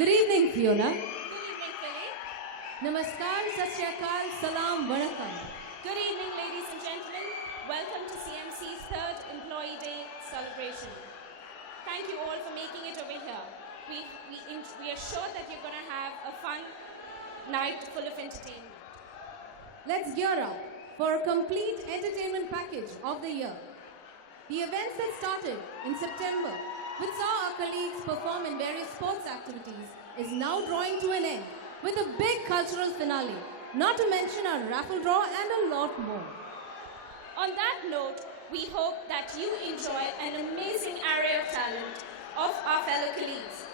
Good evening, Fiona. Good evening, Philip. Namaskar, Sat Shri Akal, Salam, Vanakkam. Good evening, ladies and gentlemen. Welcome to CMC's third Employee Day celebration. Thank you all for making it over here. We are sure that you're going to have a fun night full of entertainment. Let's gear up for a complete entertainment package of the year. The events that started in September, which saw our colleagues perform in various sports activities, is now drawing to an end with a big cultural finale, not to mention our raffle draw and a lot more. On that note, we hope that you enjoy an amazing array of talent of our fellow colleagues.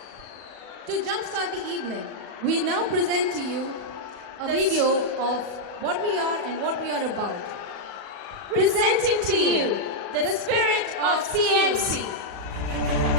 To jumpstart the evening, we now present to you a video of what we are and what we are about. Presenting to you the spirit of CMC. Thank you.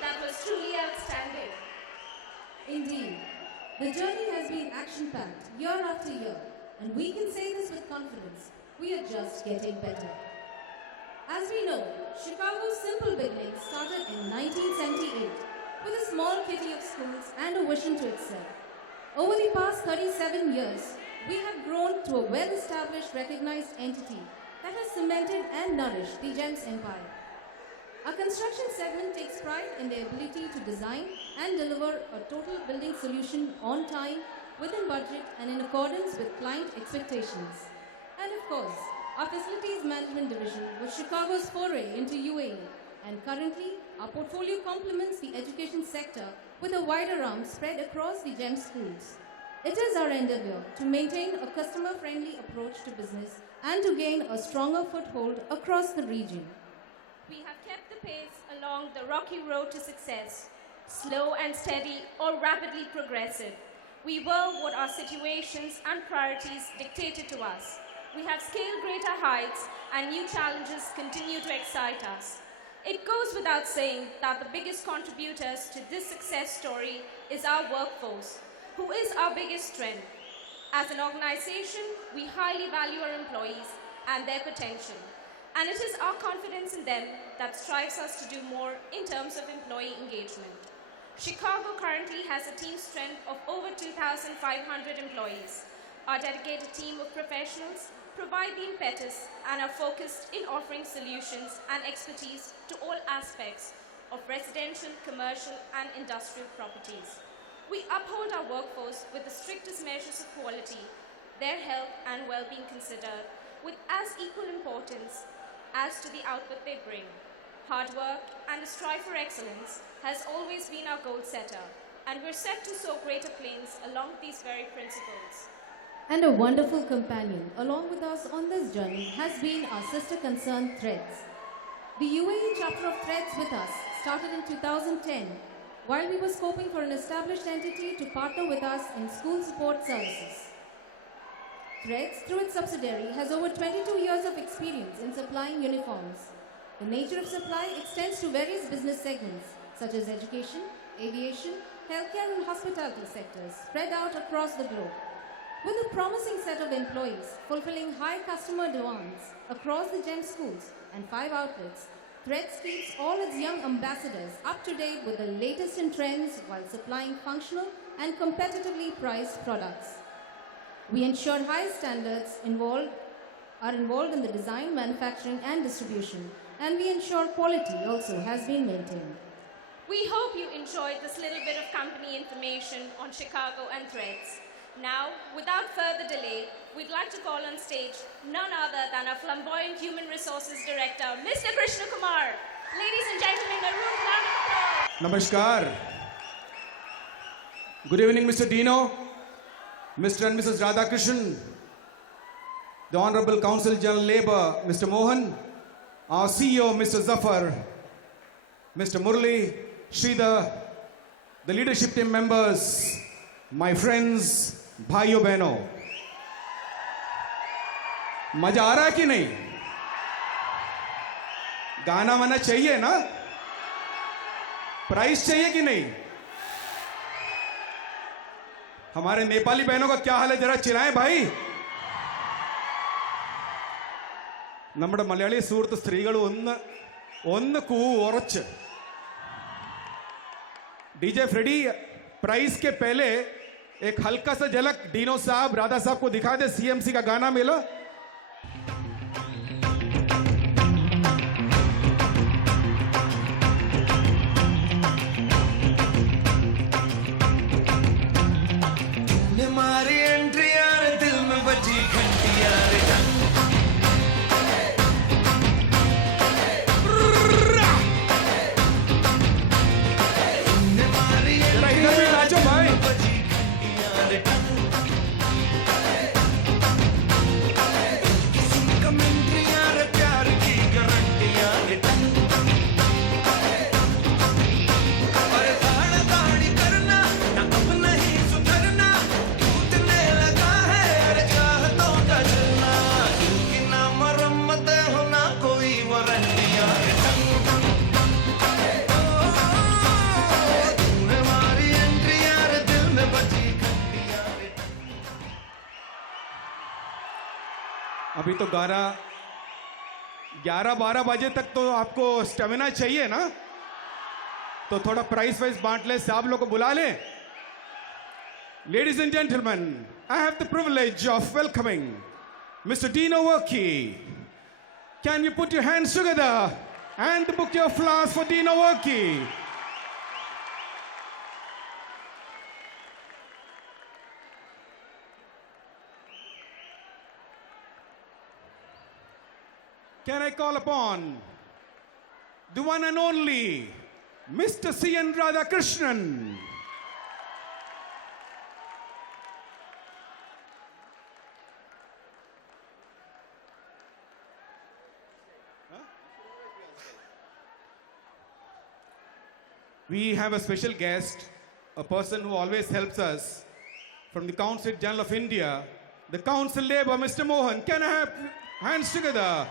That was truly outstanding. Indeed, the journey has been action-packed year after year, and we can say this with confidence. We are just getting better. As we know, Chicago's simple beginnings started in 1978 with a small kitty of schools and a vision to excel. Over the past 37 years, we have grown to a well-established, recognized entity that has cemented and nourished the GEMS empire. Our construction segment takes pride in their ability to design and deliver a total building solution on time, within budget, and in accordance with client expectations. And of course, our facilities management division was Chicago's foray into UAE, and currently our portfolio complements the education sector with a wider arm spread across the GEMS schools. It is our endeavor to maintain a customer-friendly approach to business and to gain a stronger foothold across the region. We have kept the pace along the rocky road to success, slow and steady or rapidly progressive. We were what our situations and priorities dictated to us. We have scaled greater heights and new challenges continue to excite us. It goes without saying that the biggest contributors to this success story is our workforce, who is our biggest strength. As an organization, we highly value our employees and their potential. And it is our confidence in them that strives us to do more in terms of employee engagement. Chicago currently has a team strength of over 2,500 employees. Our dedicated team of professionals provide the impetus and are focused in offering solutions and expertise to all aspects of residential, commercial, and industrial properties. We uphold our workforce with the strictest measures of quality, their health and well-being considered, with as equal importance as to the output they bring. Hard work and a strive for excellence has always been our goal setter, and we're set to soar greater plains along these very principles. And a wonderful companion along with us on this journey has been our sister concern Threads. The UAE chapter of Threads with us started in 2010 while we were scoping for an established entity to partner with us in school support services. Threads, through its subsidiary, has over 22 years of experience in supplying uniforms. The nature of supply extends to various business segments such as education, aviation, healthcare and hospitality sectors spread out across the globe. With a promising set of employees fulfilling high customer demands across the GEM schools and 5 outlets, Threads keeps all its young ambassadors up to date with the latest in trends while supplying functional and competitively priced products. We ensure high standards are involved in the design, manufacturing and distribution, and we ensure quality also has been maintained. We hope you enjoyed this little bit of company information on Chicago and Threads. Now, without further delay, we'd like to call on stage none other than our flamboyant Human Resources Director, Mr. Krishna Kumar. Ladies and gentlemen, a round of applause. Namaskar. Good evening, Mr. Dino, Mr. and Mrs. Radhakrishnan, the Honorable Counsel General Labour, Mr. Mohan, our CEO, Mr. Zafar, Mr. Murli, Sridhar, the leadership team members, my friends, भाइयों बहनों, मजा आ रहा है कि नहीं? गाना वाना चाहिए ना? प्राइस चाहिए कि नहीं? हमारे नेपाली बहनों का क्या हाल है जरा चिल्लाएं भाई. നമ്മുടെ മലയാളി സുഹൃത്ത് സ്ത്രീകൾ ഒന്ന് ഉറച്ച്. डीजे फ्रेडी प्राइस के पहले एक हल्का सा झलक डीनो साहब, राधा साहब को दिखा दे. सीएमसी का गाना मिला. तूने मारी एंट्री यार, दिल में बजी घंटी यार. तूने मारी जरा इधर भी नाचो भाई. बजी घंटी यार. किसी कमेंट्री यार, प्यार की गारंटी यार. अरे दाढ़ा दाढ़ी करना ना, अब नहीं सुधरना. टूटने लगा है अरे चाहतों का जलना. क्योंकि ना मरम्मत हो ना कोई वारंटी यार. तूने मारी एंट्री यार, दिल में बजी घंटी यार. अभी तो 11-12 बजे तक तो आपको स्टेमिना चाहिए ना, तो थोड़ा प्राइस वाइज बांट ले, साहब लोग को बुला ले. Ladies and gentlemen, I have the privilege of welcoming Mr. Dino Workey. Can you put your hands together and book your flowers for Dino Workey? Can I call upon the one and only Mr. C.N. Radhakrishnan? We have a special guest, a person who always helps us, from the Council General of India, the Council Labour, Mr. Mohan. Can I have hands together?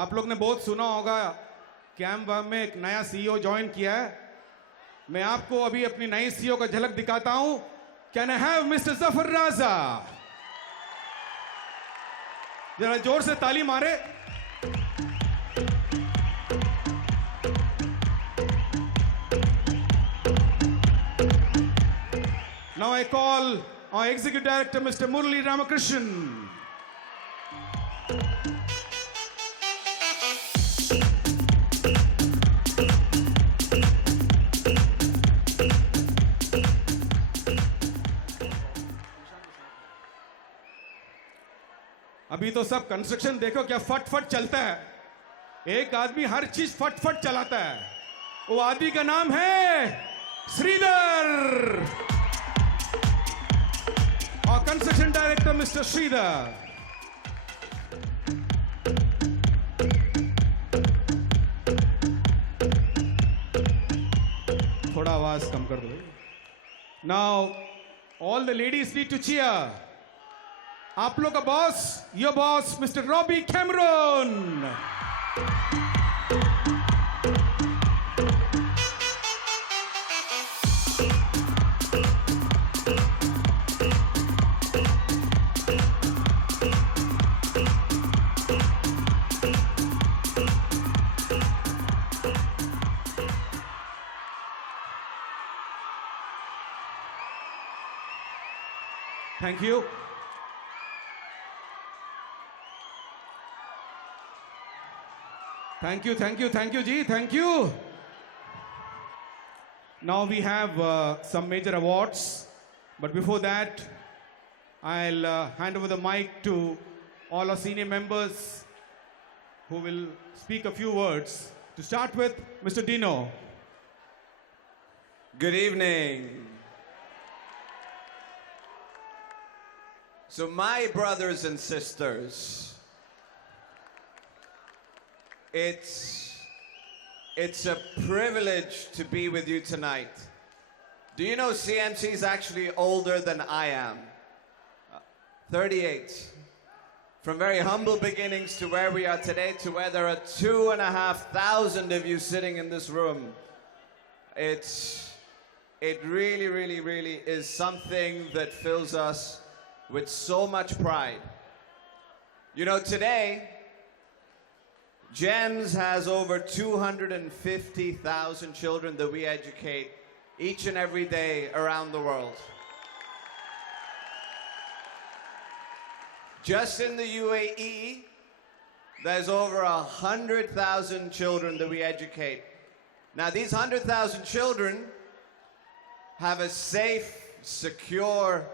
आप लोग ने बहुत सुना होगा, cam worm में एक नया CEO join किया है. मैं आपको अभी अपनी नई सीईओ का झलक दिखाता हूं. Can I have mister Zafar Raja? जरा जोर से ताली मारे. Now I call our Executive Director, Mr. Murali Ramakrishnan. अभी तो सब कंस्ट्रक्शन देखो क्या फट फट चलता है। एक आदमी हर चीज फट फट चलाता है। वो आदमी का नाम है श्रीधर। और कंस्ट्रक्शन डायरेक्टर मिस्टर श्रीधर। थोड़ा आवाज कम कर दो। Now all the ladies need to cheer. आप लोग का boss, your boss mister Robbie Cameron. Thank you. Thank you, thank you, thank you, Ji, thank you. Now we have some major awards, but before that, I'll hand over the mic to all our senior members who will speak a few words. To start with, Mr. Dino. Good evening. So, my brothers and sisters, it's a privilege to be with you tonight. Do you know CMC is actually older than I am? 38. From very humble beginnings to where we are today, to where there are 2,500 of you sitting in this room. It really, really, really is something that fills us with so much pride. You know, today, GEMS has over 250,000 children that we educate each and every day around the world. Just in the UAE, there's over 100,000 children that we educate. Now, these 100,000 children have a safe, secure,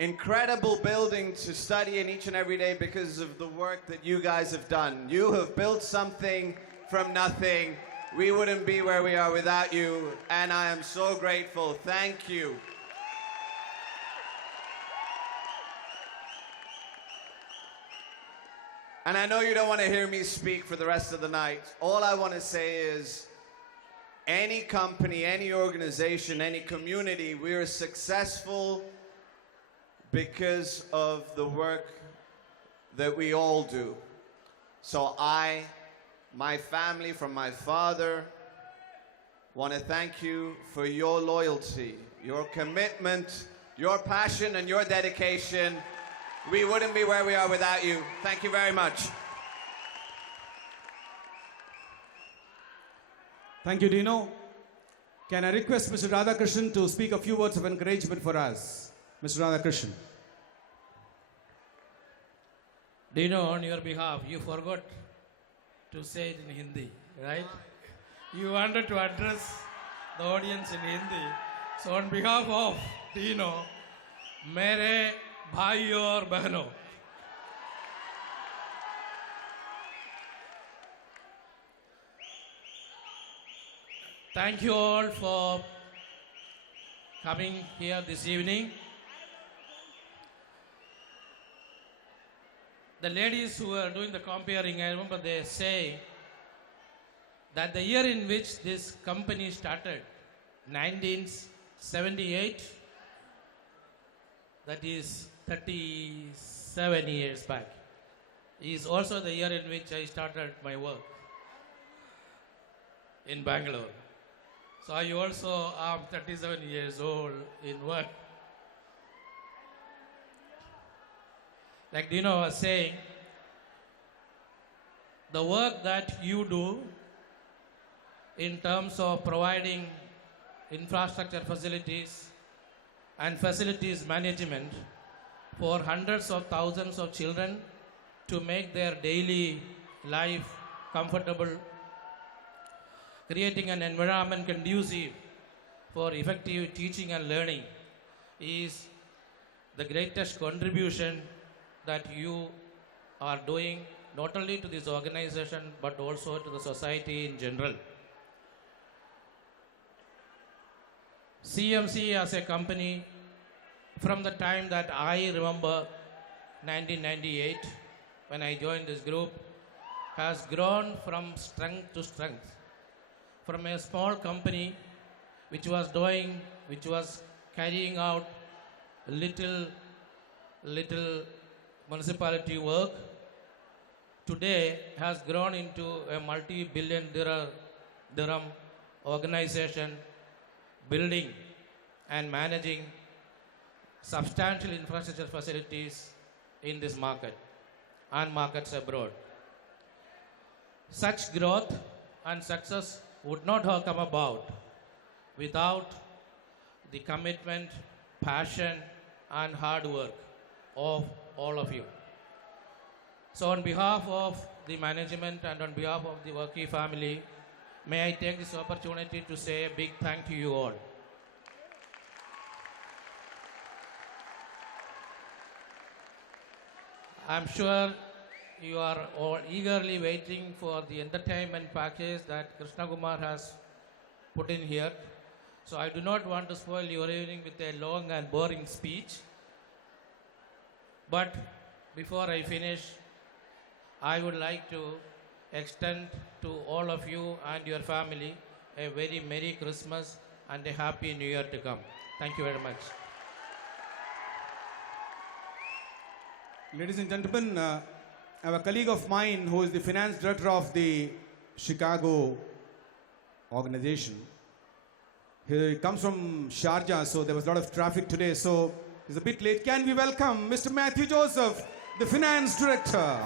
incredible building to study in each and every day because of the work that you guys have done. You have built something from nothing. We wouldn't be where we are without you, and I am so grateful. Thank you. And I know you don't want to hear me speak for the rest of the night. All I want to say is, any company, any organization, any community, we are successful because of the work that we all do. So I, my family, from my father, want to thank you for your loyalty, your commitment, your passion, and your dedication. We wouldn't be where we are without you. Thank you very much. Thank you, Dino. Can I request Mr. Radhakrishnan to speak a few words of encouragement for us? Mr. Radhakrishnan. Dino, on your behalf, you forgot to say it in Hindi, right? You wanted to address the audience in Hindi. So on behalf of Dino, मेरे भाइयों और बहनों, thank you all for coming here this evening. The ladies who are doing the comparing, I remember they say that the year in which this company started, 1978, that is 37 years back, is also the year in which I started my work in Bangalore. So I also am 37 years old in work. Like Dino was saying, the work that you do in terms of providing infrastructure facilities and facilities management for hundreds of thousands of children to make their daily life comfortable, creating an environment conducive for effective teaching and learning is the greatest contribution that you are doing not only to this organization but also to the society in general. CMC as a company, from the time that I remember 1998 when I joined this group, has grown from strength to strength. From a small company which was carrying out little municipality work, today has grown into a multi-billion dirham organization, building and managing substantial infrastructure facilities in this market and markets abroad. Such growth and success would not have come about without the commitment, passion, and hard work of all of you. So on behalf of the management and on behalf of the Worky family, may I take this opportunity to say a big thank to you all. I'm sure you are all eagerly waiting for the entertainment package that Krishna Kumar has put in here. So I do not want to spoil your evening with a long and boring speech. But before I finish, I would like to extend to all of you and your family a very Merry Christmas and a Happy New Year to come. Thank you very much. Ladies and gentlemen, I have a colleague of mine who is the finance director of the Chicago organization. He comes from Sharjah, so there was a lot of traffic today, so he's a bit late. Can we welcome Mr. Matthew Joseph, the finance director?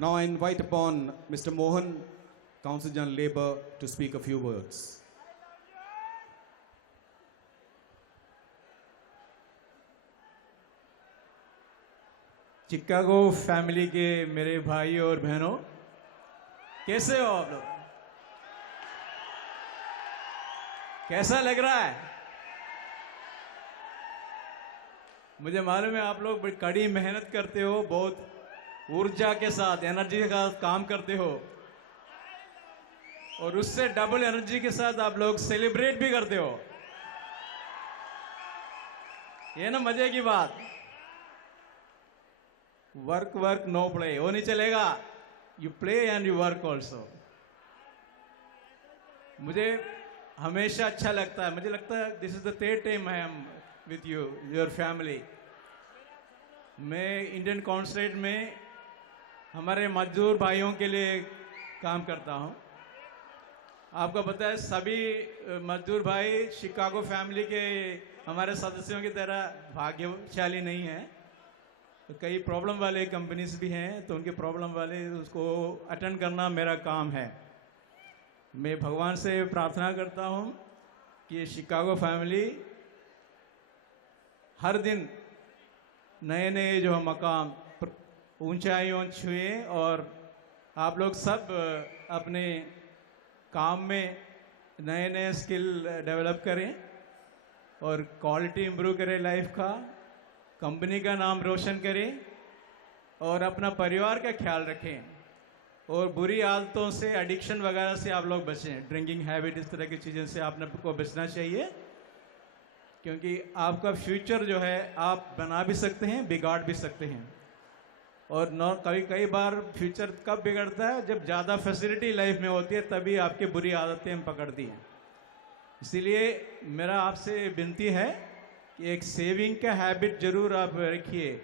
Now I invite upon Mr. Mohan, Council General Labour, to speak a few words. Chicago family के मेरे भाई और बहनों, कैसे हो आप लोग? कैसा लग रहा है? मुझे मालूम है आप लोग बड़ी कड़ी मेहनत करते हो, बहुत ऊर्जा के साथ, एनर्जी के साथ काम करते हो, और उससे डबल एनर्जी के साथ आप लोग सेलिब्रेट भी करते हो। ये ना मजे की बात। वर्क वर्क नो प्ले, वो नहीं चलेगा। You play and you work also. मुझे हमेशा अच्छा लगता है, मुझे लगता है this is the third time I am with you, your family. मैं इंडियन कॉन्सुलेट में हमारे मजदूर भाइयों के लिए काम करता हूँ। आपको पता है सभी मजदूर भाई शिकागो फैमिली के हमारे सदस्यों की तरह भाग्यशाली नहीं हैं। तो कई प्रॉब्लम वाले कंपनीज भी हैं, तो उनके प्रॉब्लम वाले उसको अटेंड करना मेरा काम है। मैं भगवान से प्रार्थना करता हूँ कि शिकागो फैमिली हर दिन नए नए जो मकाम ऊंचाइयों छुए और आप लोग सब अपने काम में नए नए स्किल डेवलप करें और क्वालिटी इम्प्रूव करें लाइफ का, कंपनी का नाम रोशन करें और अपना परिवार का ख्याल रखें और बुरी आदतों से, एडिक्शन वगैरह से आप लोग बचें। ड्रिंकिंग हैबिट, इस तरह की चीज़ों से आपने को बचना चाहिए, क्योंकि आपका फ्यूचर जो है आप बना भी सकते हैं, बिगाड़ भी सकते हैं। और कई बार फ्यूचर कब बिगड़ता है? जब ज़्यादा फैसिलिटी लाइफ में होती है, तभी आपकी बुरी आदतें पकड़ती हैं। इसीलिए मेरा आपसे विनती है कि एक सेविंग का हैबिट ज़रूर आप रखिए।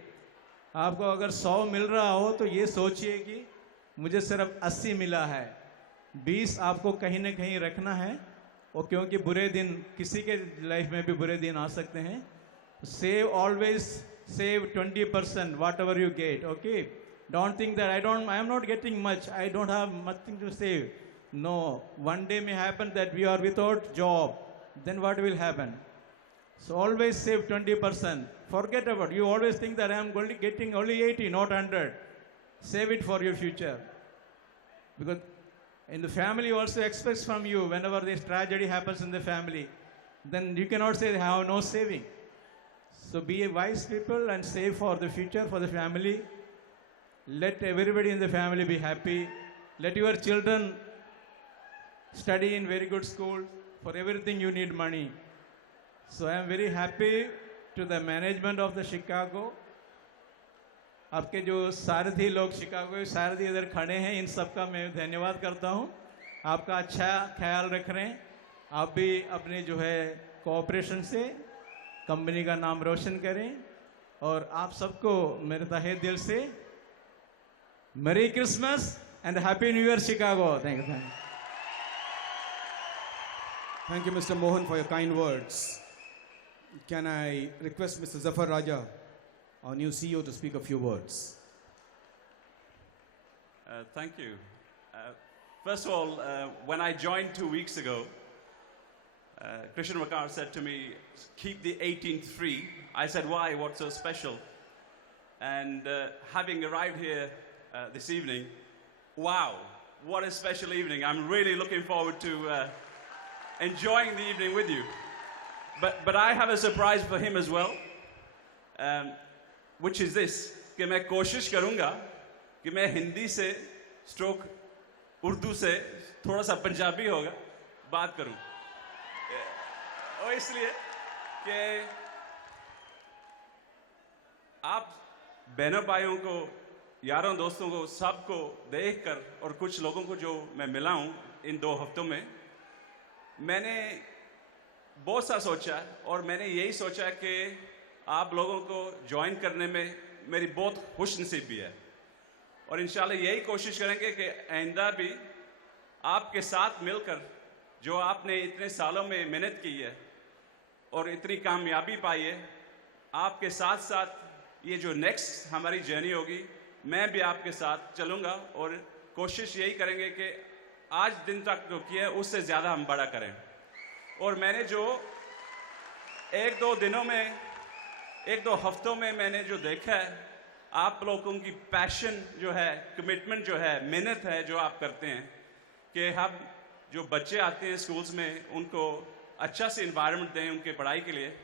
आपको अगर 100 मिल रहा हो तो ये सोचिए कि मुझे सिर्फ 80 मिला है, 20 आपको कहीं ना कहीं रखना है। और क्योंकि बुरे दिन, किसी के लाइफ में भी बुरे दिन आ सकते हैं। Save always, save 20% whatever you get, okay? Don't think that I am not getting much. I don't have nothing to save. No, one day may happen that we are without job. Then what will happen? So always save 20%. Forget about it. You always think that I am only getting only 80, not 100. Save it for your future. Because in the family also expects from you whenever this tragedy happens in the family, then you cannot say they have no saving. So be a wise people and save for the future, for the family. Let everybody in the family be happy. Let your children study in very good school. For everything you need money. So I am very happy to the management of the Chicago. आपके जो सारथी लोग Chicago के सारथी इधर खड़े हैं, इन सबका मैं धन्यवाद करता हूं. आपका अच्छा ख्याल रख रहे हैं. आप भी अपने जो है कोऑपरेशन से कंपनी का नाम रोशन करें. और आप सबको मेरे तहे दिल से merry Christmas and happy new year Chicago. Thank you. Thank you, Mr. Mohan, for your kind words. Can I request Mr. Zafar Raja, our new CEO, to speak a few words? Thank you. First of all, when I joined 2 weeks ago, Christian Makar said to me, keep the 18th free. I said, why? What's so special? And having arrived here this evening, wow, what a special evening. I'm really looking forward to enjoying the evening with you. But I have a surprise for him as well, which is this, कि मैं कोशिश करूँगा कि मैं हिंदी से stroke Urdu से थोड़ा सा पंजाबी होगा बात करूँ. और इसलिए कि आप बहनों भाइयों को, यारों दोस्तों को, सबको देखकर और कुछ लोगों को जो मैं मिला हूँ इन 2 हफ्तों में, मैंने बहुत सा सोचा और मैंने यही सोचा कि आप लोगों को ज्वाइन करने में मेरी बहुत खुशनसीबी है. और इंशाल्लाह यही कोशिश करेंगे कि आइंदा भी आपके साथ मिलकर जो आपने इतने सालों में मेहनत की है और इतनी कामयाबी पाई है, आपके साथ साथ ये जो नेक्स्ट हमारी जर्नी होगी, मैं भी आपके साथ चलूँगा और कोशिश यही करेंगे कि आज दिन तक जो किया है उससे ज़्यादा हम बड़ा करें. और मैंने जो 1-2 दिनों में, 1-2 हफ्तों में मैंने जो देखा है, आप लोगों की पैशन जो है, कमिटमेंट जो है, मेहनत है जो आप करते हैं, कि हम जो बच्चे आते हैं स्कूल्स में उनको अच्छा से इन्वायरमेंट दें उनके पढ़ाई के लिए.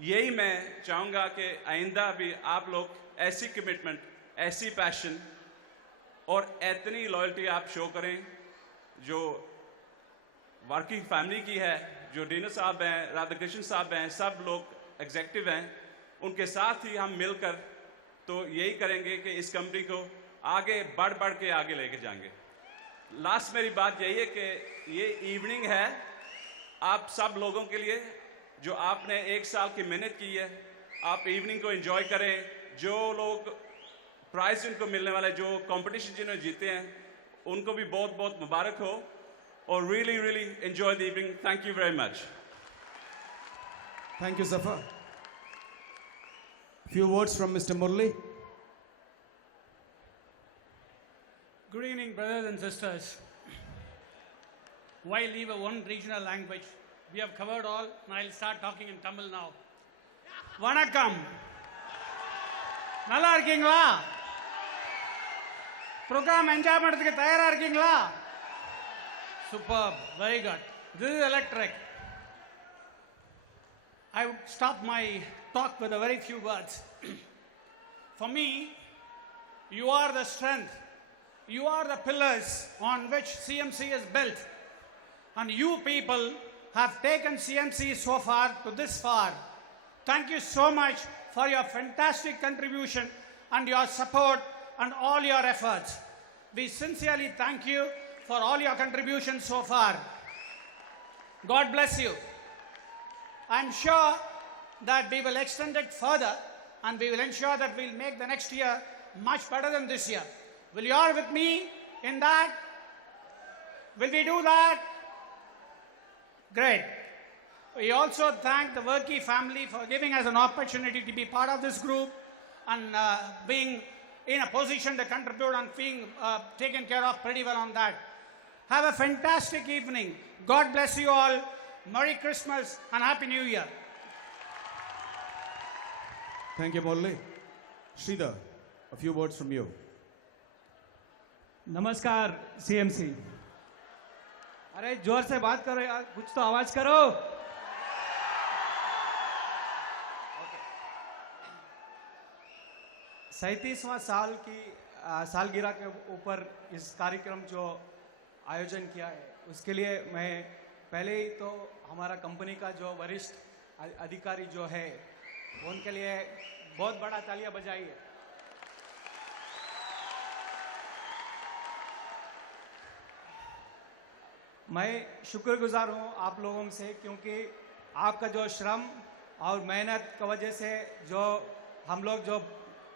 यही मैं चाहूँगा कि आइंदा भी आप लोग ऐसी कमिटमेंट, ऐसी पैशन और इतनी लॉयल्टी आप शो करें जो वर्किंग फैमिली की है, जो डीनर साहब हैं, राधा कृष्ण साहब हैं, सब लोग एग्जेक्टिव हैं, उनके साथ ही हम मिलकर तो यही करेंगे कि इस कंपनी को आगे बढ़ के आगे लेके जाएंगे. लास्ट मेरी बात यही है कि ये इवनिंग है आप सब लोगों के लिए, जो आपने 1 साल की मेहनत की है, आप इवनिंग को एंजॉय करें. जो लोग प्राइज जिनको मिलने वाले, जो कंपटीशन जिन्होंने जीते हैं, उनको भी बहुत बहुत मुबारक हो. और really enjoy the evening. Thank you very much. Thank you, Zafar. Few words from Mr. Murli. Good evening, brothers and sisters. Why leave a one regional language? We have covered all, and I'll start talking in Tamil now. Vanakkam. நல்லா இருக்கீங்களா? program enjoy பண்றதுக்கு தயாரா இருக்கீங்களா? Superb, very good. This is electric. I would stop my talk with a very few words. For me, you are the strength. You are the pillars on which CMC is built. And you people have taken CMC so far to this far. Thank you so much for your fantastic contribution and your support and all your efforts. We sincerely thank you for all your contributions so far. God bless you. I'm sure that we will extend it further and we will ensure that we'll make the next year much better than this year. Will you all with me in that? Will we do that? Great. We also thank the Workey family for giving us an opportunity to be part of this group and being in a position to contribute and being taken care of pretty well on that. Have a fantastic evening. God bless you all. Merry Christmas and Happy New Year. Thank you, Molly. Sridhar, a few words from you. नमस्कार CMC. अरे जोर से बात करो यार, कुछ तो आवाज करो। 37वां साल की सालगिरह के ऊपर इस कार्यक्रम जो आयोजन किया है, उसके लिए मैं पहले ही तो हमारा कंपनी का जो वरिष्ठ अधिकारी जो है उनके लिए बहुत बड़ा तालियां बजाइए। मैं शुक्रगुजार हूँ आप लोगों से, क्योंकि आपका जो श्रम और मेहनत की वजह से जो हम लोग जो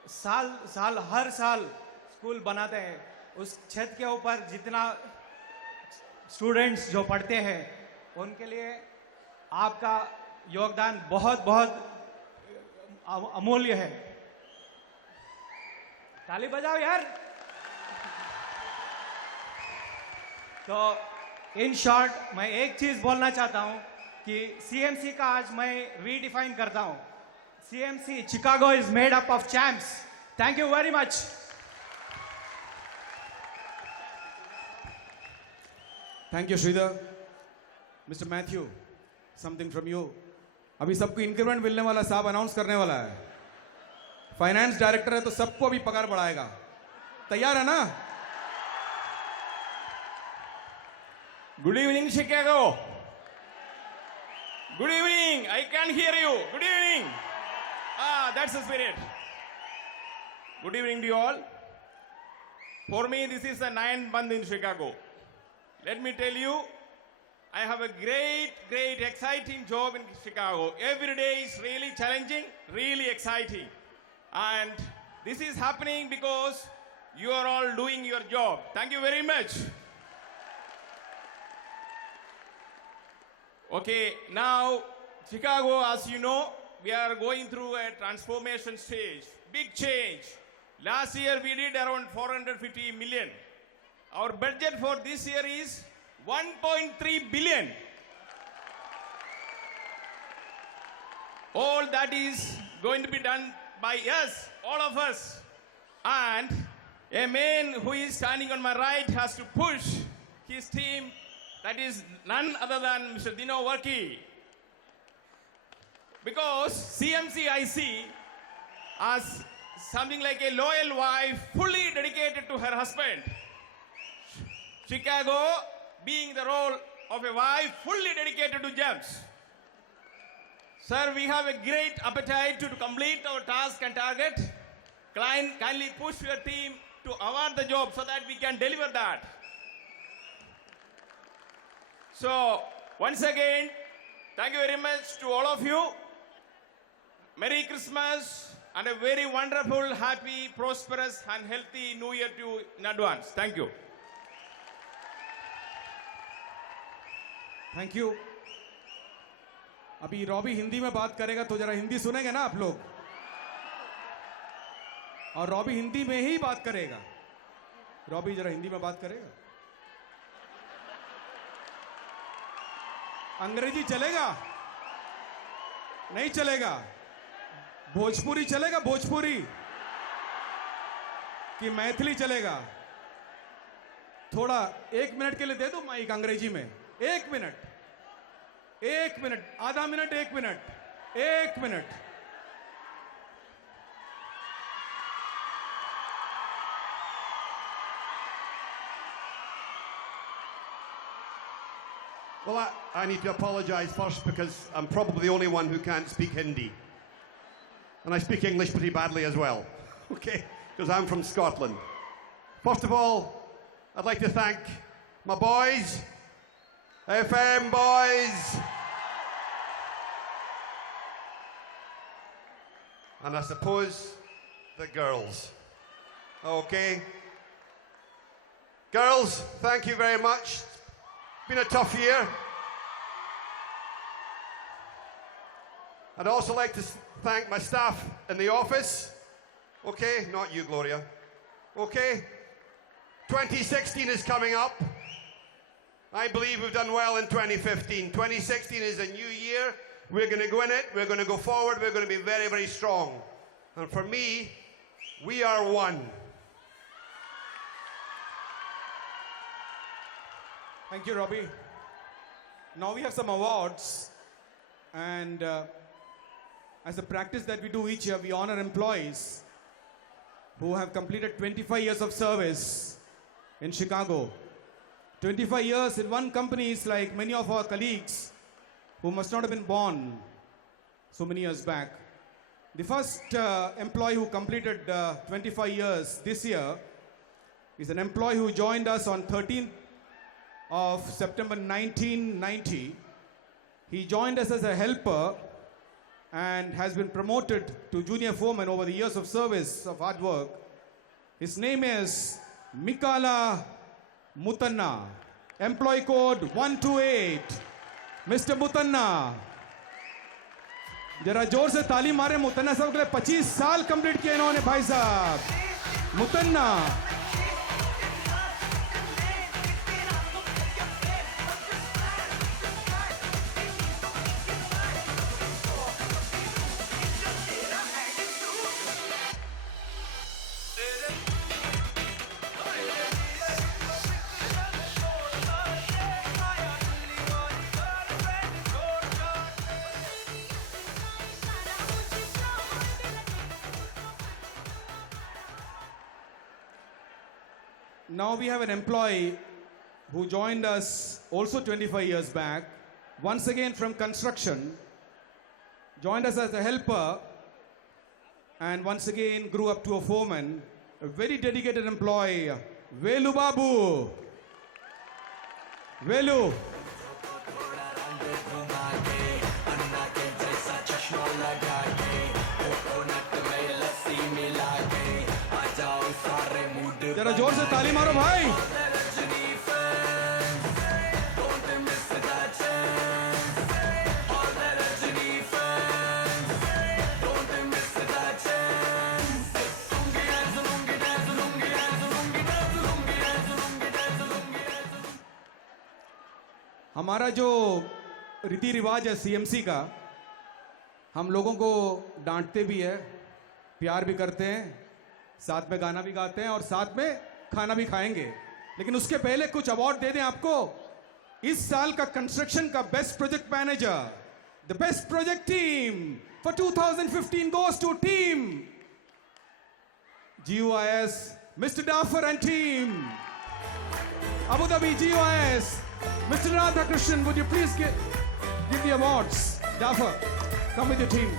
हर साल स्कूल बनाते हैं, उस छत के ऊपर जितना स्टूडेंट्स जो पढ़ते हैं उनके लिए आपका योगदान बहुत बहुत अमूल्य है। ताली बजाओ यार। तो इन शॉर्ट मैं एक चीज बोलना चाहता हूं कि सीएमसी का आज मैं रीडिफाइन करता हूं। CMC Chicago is made up of champs. Thank you very much. Thank you Sridhar. Mister Matthew, something from you. अभी सबको इंक्रीमेंट मिलने वाला, साहब अनाउंस करने वाला है। फाइनेंस डायरेक्टर है तो सबको अभी पगार बढ़ाएगा। तैयार है ना? Good evening, Chicago. Good evening. I can hear you. Good evening. That's the spirit. Good evening to you all. For me, this is the 9th month in Chicago. Let me tell you, I have a great, exciting job in Chicago. Every day is really challenging, really exciting. And this is happening because you are all doing your job. Thank you very much. Okay, now Chicago, as you know, we are going through a transformation stage, big change. Last year we did around 450 million. Our budget for this year is 1.3 billion. All that is going to be done by us, all of us. And a man who is standing on my right has to push his team. That is none other than Mr. Dino Worky. Because CMC I see as something like a loyal wife, fully dedicated to her husband. Chicago being the role of a wife, fully dedicated to GEMS. Sir, we have a great appetite to complete our task and target. Kindly push your team to award the job so that we can deliver that. So, once again, thank you very much to all of you. Merry Christmas and a very wonderful, happy, prosperous and healthy New Year to you in advance. Thank you. Thank you. अभी Robbie Hindi में बात करेगा तो जरा हिंदी सुनेंगे ना आप लोग। और रॉबी हिंदी में ही बात करेगा। रॉबी जरा हिंदी में बात करेगा। अंग्रेजी चलेगा? नहीं चलेगा। भोजपुरी चलेगा? भोजपुरी कि मैथिली चलेगा? थोड़ा 1 मिनट के लिए दे दो माइक अंग्रेजी में। 1 मिनट, 1 मिनट, आधा minute, 1 minute, 1 minute. Well, I need to apologize first because I'm probably the only one who can't speak Hindi. And I speak English pretty badly as well, okay? Because I'm from Scotland. First of all, I'd like to thank my boys, FM boys, and I suppose the girls, okay? Girls, thank you very much. It's been a tough year. I'd also like to thank my staff in the office. Okay, not you, Gloria. Okay? 2016 is coming up. I believe we've done well in 2015. 2016 is a new year. We're going to go in it. We're going to go forward. We're going to be very, very strong. And for me, we are one. Thank you, Robbie. Now we have some awards. And as a practice that we do each year, we honor employees who have completed 25 years of service in Chicago. 25 years in one company is like many of our colleagues who must not have been born so many years back. The first employee who completed 25 years this year is an employee who joined us on 13th of September 1990. He joined us as a helper and has been promoted to junior foreman over the years of service of hard work. His name is Mikala Mutanna. Employee code 128. Mr. Mutanna. जरा जोर से ताली मारे मुतन्ना साहब के लिए 25 साल complete किए इन्होंने भाई साहब मुतन्ना Now we have an employee who joined us also 25 years back, once again from construction, joined us as a helper, and once again grew up to a foreman, a very dedicated employee, Velu Babu. Velu. जरा जोर से ताली मारो भाई हमारा जो रीति रिवाज है सीएमसी का हम लोगों को डांटते भी है प्यार भी करते हैं साथ में गाना भी गाते हैं और साथ में खाना भी खाएंगे लेकिन उसके पहले कुछ अवार्ड दे दें आपको इस साल का कंस्ट्रक्शन का best project manager the best project team for 2015 goes to team GUIS Mr. Daffer and team Abu Dhabi GUIS Mr. Radhakrishnan would you please give the awards Daffer come with your team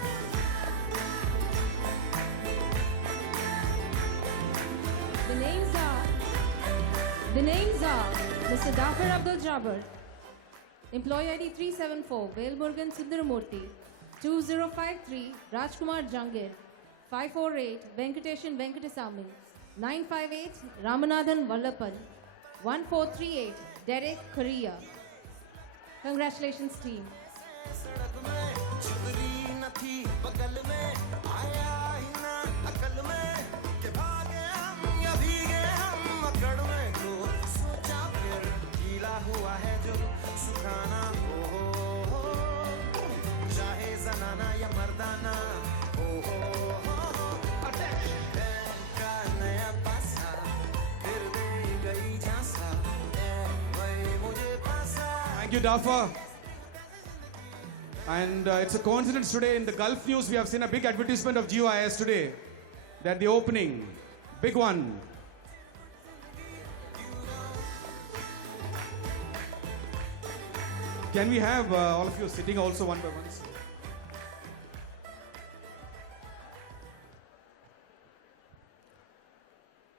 The names are Mr. Daffer Abdul Jabbar, Employee ID 374, Velmurugan Sundaramurthy, 2053, Rajkumar Jangir, 548, Venkateshan Venkatasamy, 958, Ramanathan Vallappan, 1438, Derek Korea. Congratulations, team. हुआ है जो सुखाना हो चाहे जनाना या मर्दाना हो का नया पासा फिर दे गई झांसा वही मुझे पासा Thank you Daffer and it's a coincidence today in the Gulf News we have seen a big advertisement of GUIS today that the opening big one Can we have all of you sitting also one by one?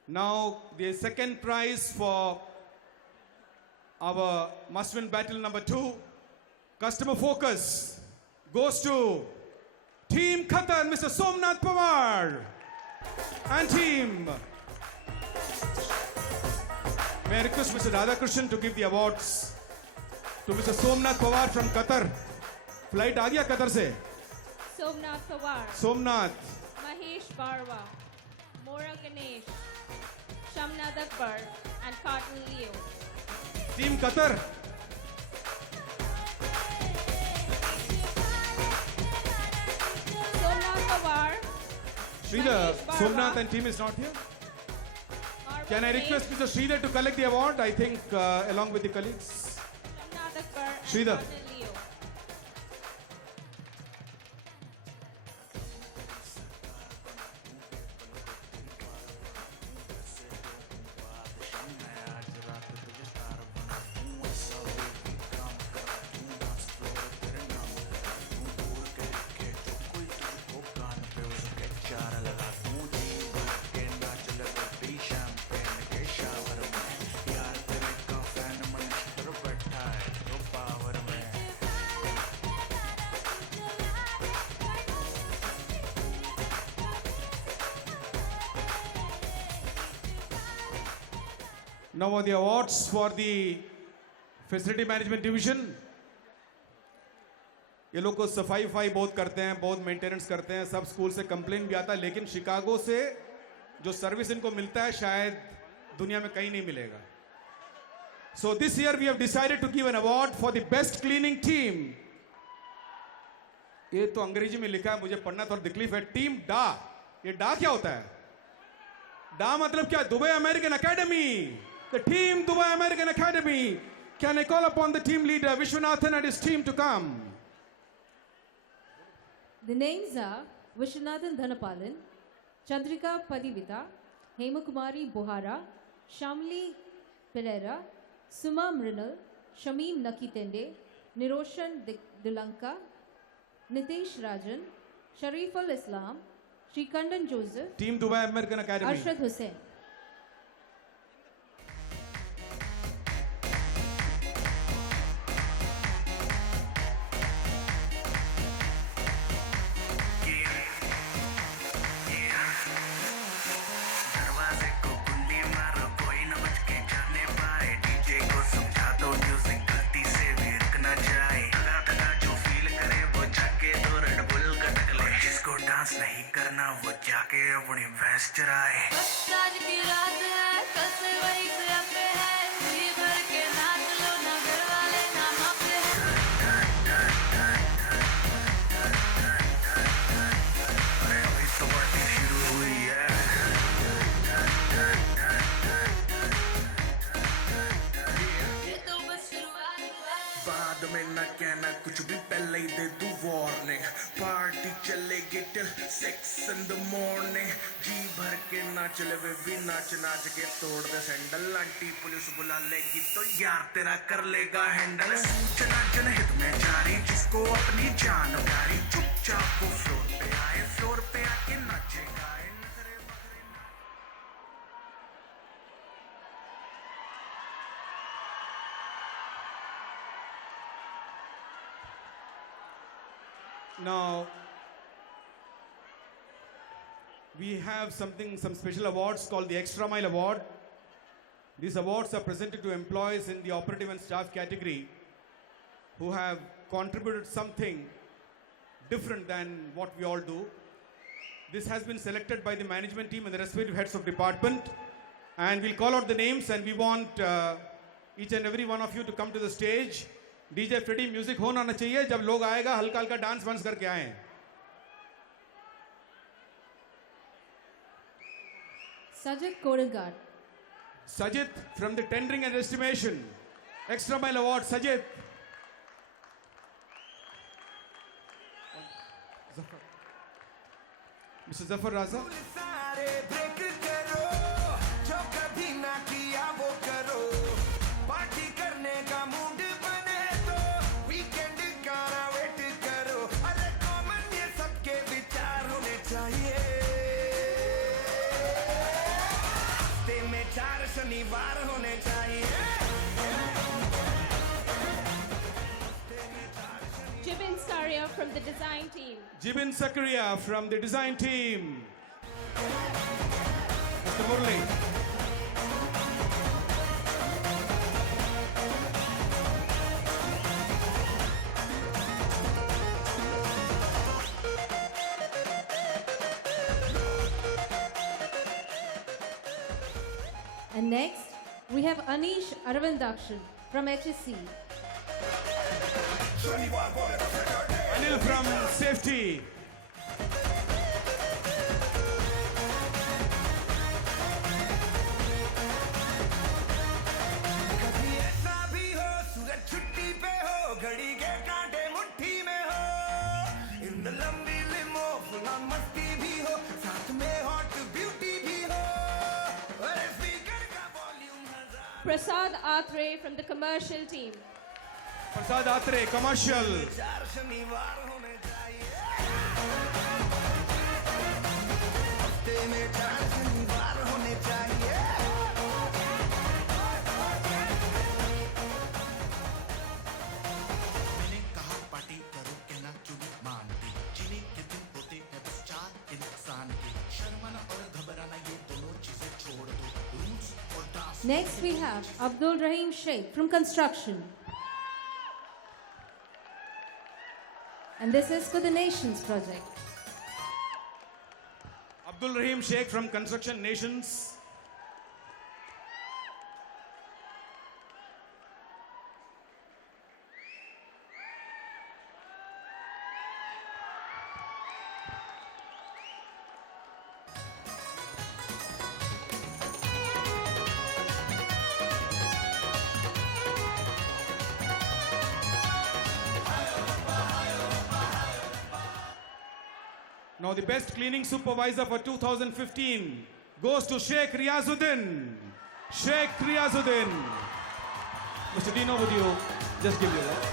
Now, the second prize for our must-win battle number 2, customer focus, goes to Team Qatar, Mr. Somnath Pawar, and team. May I request Mr. Radhakrishnan to give the awards to Mr. Somnath Pawar from Qatar. Flight आ गया Qatar से? Somnath Pawar, Somnath. Mahesh Barwa, Mora Ganesh, Shamnad Akbar, and Carton Leo. Team Qatar. Somnath Pawar, Sridhar, Manish Barwa. Somnath and team is not here. Marwan Can I Singh, request Mr. Sridhar to collect the award? I think along with the colleagues. Shamnad Akbar, and Sridhar. Carton Leo. Now on the awards for the facility management division. ये लोग को सफाई वफाई बहुत करते हैं, बहुत maintenance करते हैं, सब स्कूल से कंप्लेन भी आता है, लेकिन शिकागो से जो सर्विस इनको मिलता है शायद दुनिया में कहीं नहीं मिलेगा. So this year we have decided to give an award for the best cleaning team. ये तो अंग्रेजी में लिखा है, मुझे पढ़ना थोड़ा तकलीफ है. टीम डा. ये डा क्या होता है? डा मतलब क्या? Dubai American academy. The team Dubai American Academy. Can I call upon the team leader Vishwanathan and his team to come? The names are Vishwanathan Dhanapalan, Chandrika Padivita, Hemakumari Bohara, Shamli Pereira, Suma Mrinal, Shamim Nakitende, Niroshan Dilanka, Nitesh Rajan, Shariful Islam, Srikandan Joseph, Team Dubai American Academy. Arshad Hussain. Dance नहीं करना वो जाके अपनी भैंस चराए. आज की रात है, कल से वही से पे है, जी भर के नाच लो ना, घर वाले ना मापे. अरे अभी तो पार्टी शुरू हुई है. ये तो बस शुरुआत है. बाद में न कहना कुछ भी, पहले ही दे दूं वार्निंग. पार्टी चलेगी till 6 in the morning. जी भर के नाच ले वे भी, नाच नाच के तोड़ दे सैंडल. आंटी पुलिस बुला लेगी तो यार तेरा कर लेगा हैंडल. सूचना जनहित में जारी, जिसको अपनी जान प्यारी, चुपचाप वो फ्लोर पे आए, फ्लोर पे आके नाचेगा. नखरे बखरे ना. Now, we have some special awards called the Extra Mile Award. These awards are presented to employees in the operative and staff category who have contributed something different than what we all do. This has been selected by the management team and the respective heads of department. And we'll call out the names, and we want each and every one of you to come to the stage. DJ Freddy, music होना ना चाहिए. जब लोग आएगा हल्का हल्का dance वांस करके आए. Sajid Kodangat. Sajid from the Tendering and Estimation. Extra Mile Award, Sajid. Mr. Zafar Raza. सारे ब्रेक करो, जो कभी ना किया वो करो. पार्टी करने का मूड बने तो वीकेंड का ना वेट करो. अरे कॉमन ये सबके विचार होने चाहिए. हफ्ते में 4 शनिवार होने चाहिए. Jibin Saria from the design team. Jibin Sakaria from the design team. Mr. Murli. And next, we have Anish Aravindakshan from HSC. Anil from Safety. कभी ऐसा भी हो सूरज छुट्टी पे हो घड़ी के कांटे मुट्ठी में हो इन लंबी लिमो फुला मस्ती भी हो साथ में हॉट ब्यूटी भी हो और स्पीकर का volume Prasad Atre from the commercial team. Prasad Atre, Commercial. चार शनिवार होने चाहिए हफ्ते में चार शनिवार होने चाहिए मैंने कहा पार्टी करो कहना चुनी मानती चीनी के दिन होते हैं बस चार इंसान के शर्माना और घबराना ये दोनों चीजें छोड़ दो रूल्स और dance Next, we have Abdul Rahim Sheikh from Construction. And this is for the Nations project. Abdul Rahim Sheikh from Construction Nations. Now the best cleaning supervisor for 2015 goes to Sheikh Riazuddin. Sheikh Riazuddin. Mr. Dino, would you just give your word?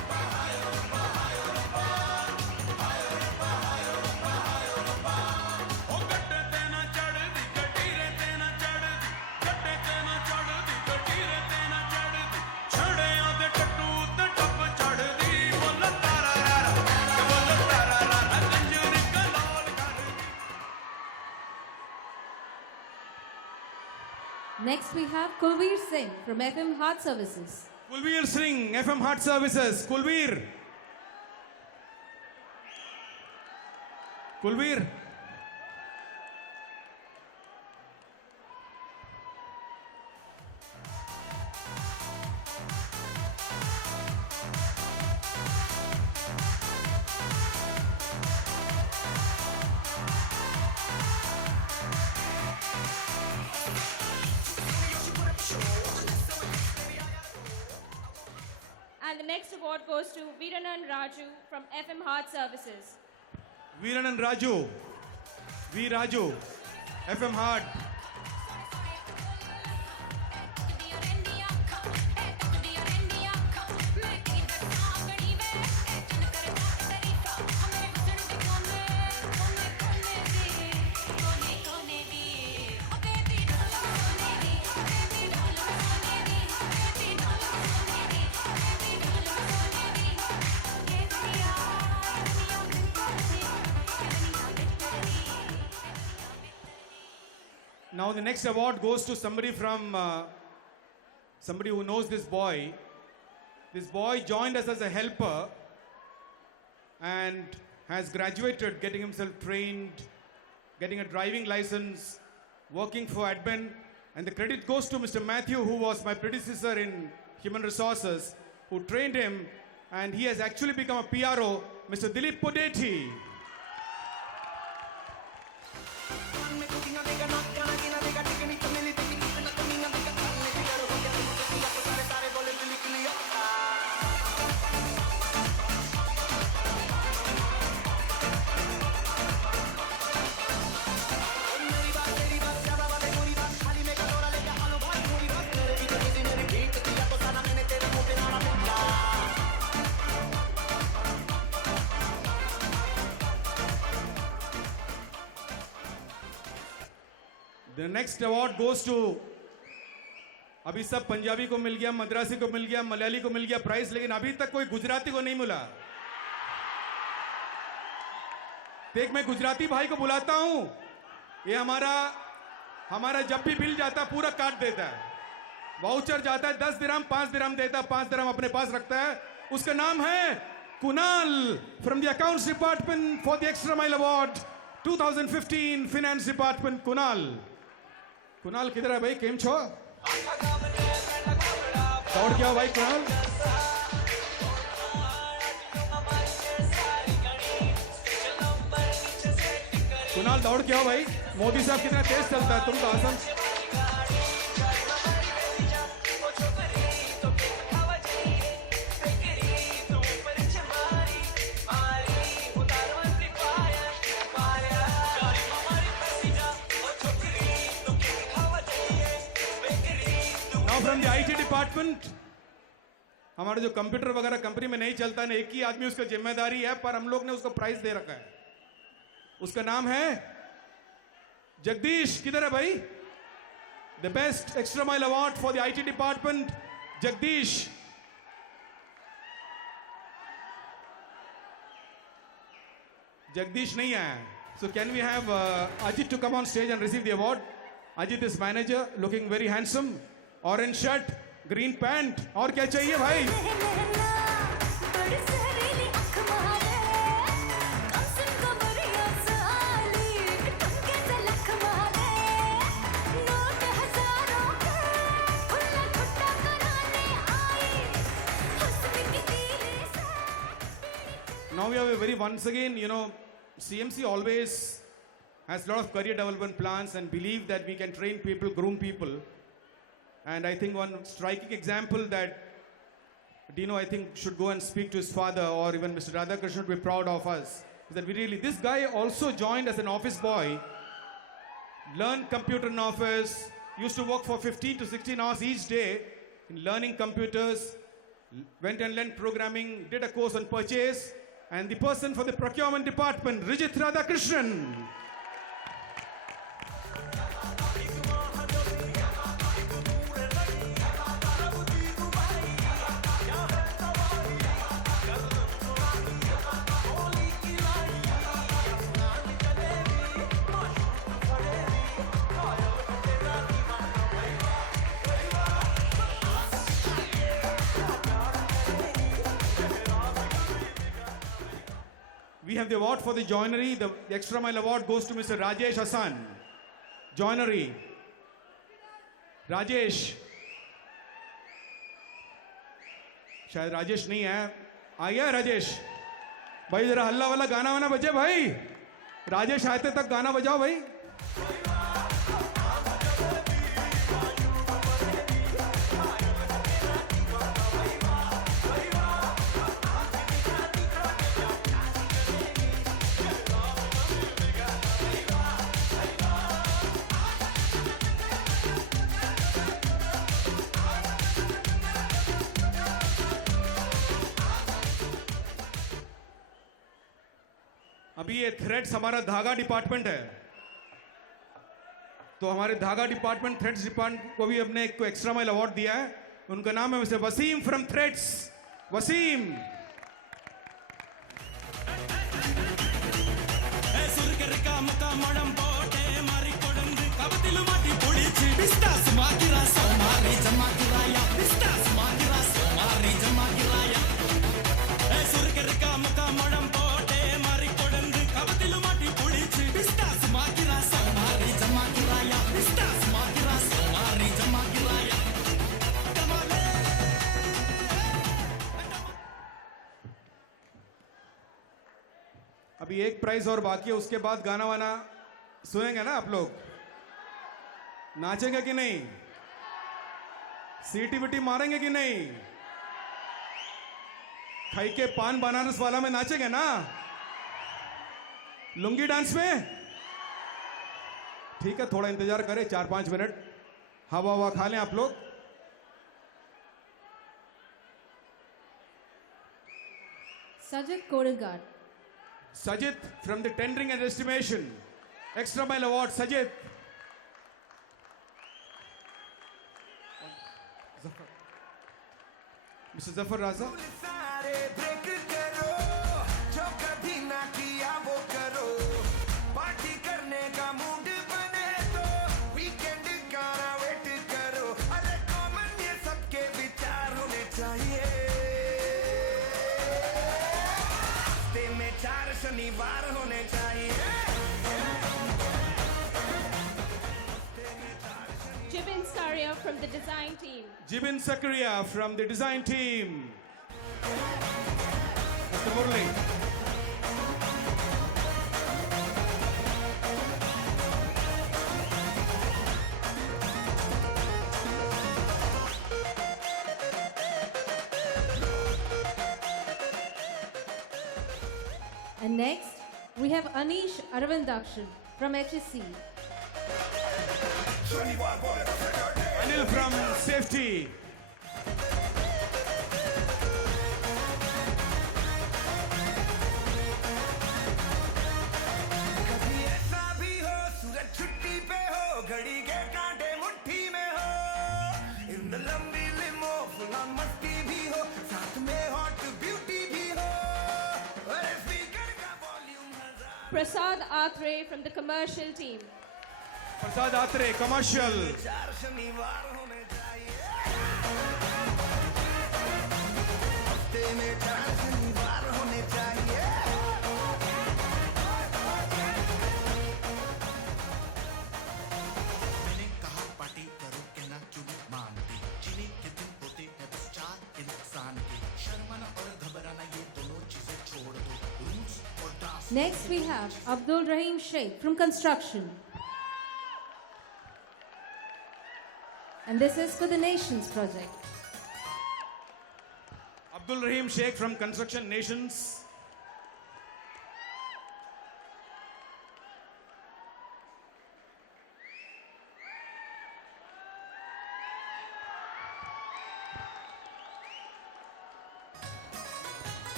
Next, we have Kulveer Singh from FM Heart Services. Kulveer Singh, FM Heart Services. Kulveer. Kulveer. And the next award goes to Veeranan Raju from FM Heart Services. Veeranan Raju. V. Raju. FM Heart. Now the next award goes to somebody from somebody who knows this boy. This boy joined us as a helper and has graduated, getting himself trained, getting a driving license, working for admin. And the credit goes to Mr. Matthew, who was my predecessor in human resources, who trained him, and he has actually become a PRO, Mr. Dilip Podeti. The next award goes to अभी सब पंजाबी को मिल गया, मद्रासी को मिल गया, मलयाली को मिल गया prize, लेकिन अभी तक कोई गुजराती को नहीं मिला। देख मैं गुजराती भाई को बुलाता हूं, ये हमारा जब भी बिल जाता है पूरा काट देता है। वाउचर जाता है 10 दिरहम, 5 दिरहम देता है, 5 दिरहम अपने पास रखता है। उसका नाम है Kunal from the accounts department for the extra mile award 2015 finance department। Kunal किधर है भाई, केम छो? दौड़ क्या भाई कुणाल? कुणाल दौड़ क्या भाई? मोदी साहब कितना तेज चलता है, तुम तो Assam. Now from the IT department, हमारा जो कंप्यूटर वगैरह कंपनी में नहीं चलता है, एक ही आदमी उसका जिम्मेदारी है, पर हम लोग ने उसको प्राइज दे रखा है। उसका नाम है जगदीश। किधर है भाई? The best extra mile award for the IT department, Jagdish. Jagdish नहीं आया, so can we have Ajit to come on stage and receive the award? Ajit is manager, looking very handsome, orange shirt, green pant, और क्या चाहिए भाई? Now we have a very, once again, you know, CMC always has a lot of career development plans and believe that we can train people, groom people. And I think one striking example that Dino, I think, should go and speak to his father, or even Mr. Radhakrishnan should be proud of us, is that we really, this guy also joined as an office boy, learned computer in office, used to work for 15 to 16 hours each day in learning computers, went and learned programming, did a course on purchase, and the person for the procurement department, Rijit Radhakrishnan. We have the award for the joinery. The extra mile award goes to Mr. Rajesh Hassan. Joinery. Rajesh. शायद राजेश नहीं है। आ गया राजेश? भाई जरा हल्ला वाला गाना वाना बजे भाई। राजेश आते तक गाना बजाओ भाई। अभी ये थ्रेड्स हमारा धागा डिपार्टमेंट है, तो हमारे धागा डिपार्टमेंट थ्रेड्स डिपार्टमेंट को भी अपने एक एक्स्ट्रा माइल अवार्ड दिया है। उनका नाम है mister Waseem from threads. Waseem. अभी एक प्राइज और बाकी है, उसके बाद गाना वाना सुनेंगे ना आप लोग? नाचेंगे कि नहीं? सीटी विटी मारेंगे कि नहीं? खाई के पान बनारस वाला में नाचेंगे ना? लुंगी डांस में? ठीक है, थोड़ा इंतजार करें, 4-5 मिनट, हवा हवा खा लें आप लोग। Sajid Kodengad. Sajid from the Tendering and Estimation. Extra Mile Award, Sajid. Zafar. Mr. Zafar Raza. Jibin Star Zakaria from the design team. Jibin Zakaria from the design team. Mr. Murli. And next, we have Anish Aravindakshan from HSC. Anil from safety. कभी ऐसा भी हो सूरज छुट्टी पे हो घड़ी के कांटे मुट्ठी में हो इन लंबी लिमो फुल ऑन मस्ती भी हो साथ में हॉट ब्यूटी भी हो और स्पीकर का volume Prasad Atre from the commercial team. Prasad Atre, commercial. चार शनिवार होने चाहिए हफ्ते में चार शनिवार होने चाहिए मैंने कहा पार्टी करो कहना चुनो मानती जिन्हें के दिन होते हैं बस चार इंसान के शर्माना और घबराना ये दोनों चीजें छोड़ दो रूल्स और dance Next, we have Abdul Rahim Sheikh from construction. And this is for the Nations project. Abdul Rahim Sheikh from Construction Nations.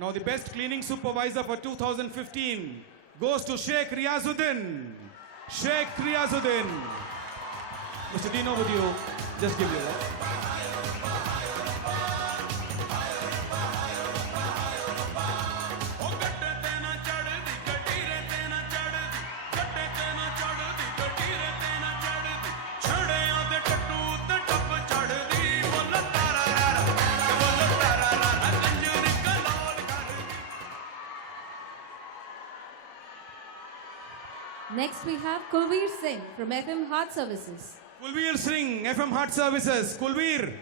Now the best cleaning supervisor for 2015 goes to Sheikh Riazuddin. Sheikh Riazuddin. Mr. Dino, would you just give your Next, we have Kulveer Singh from FM Heart Services. Kulveer Singh, FM Heart Services. Kulveer.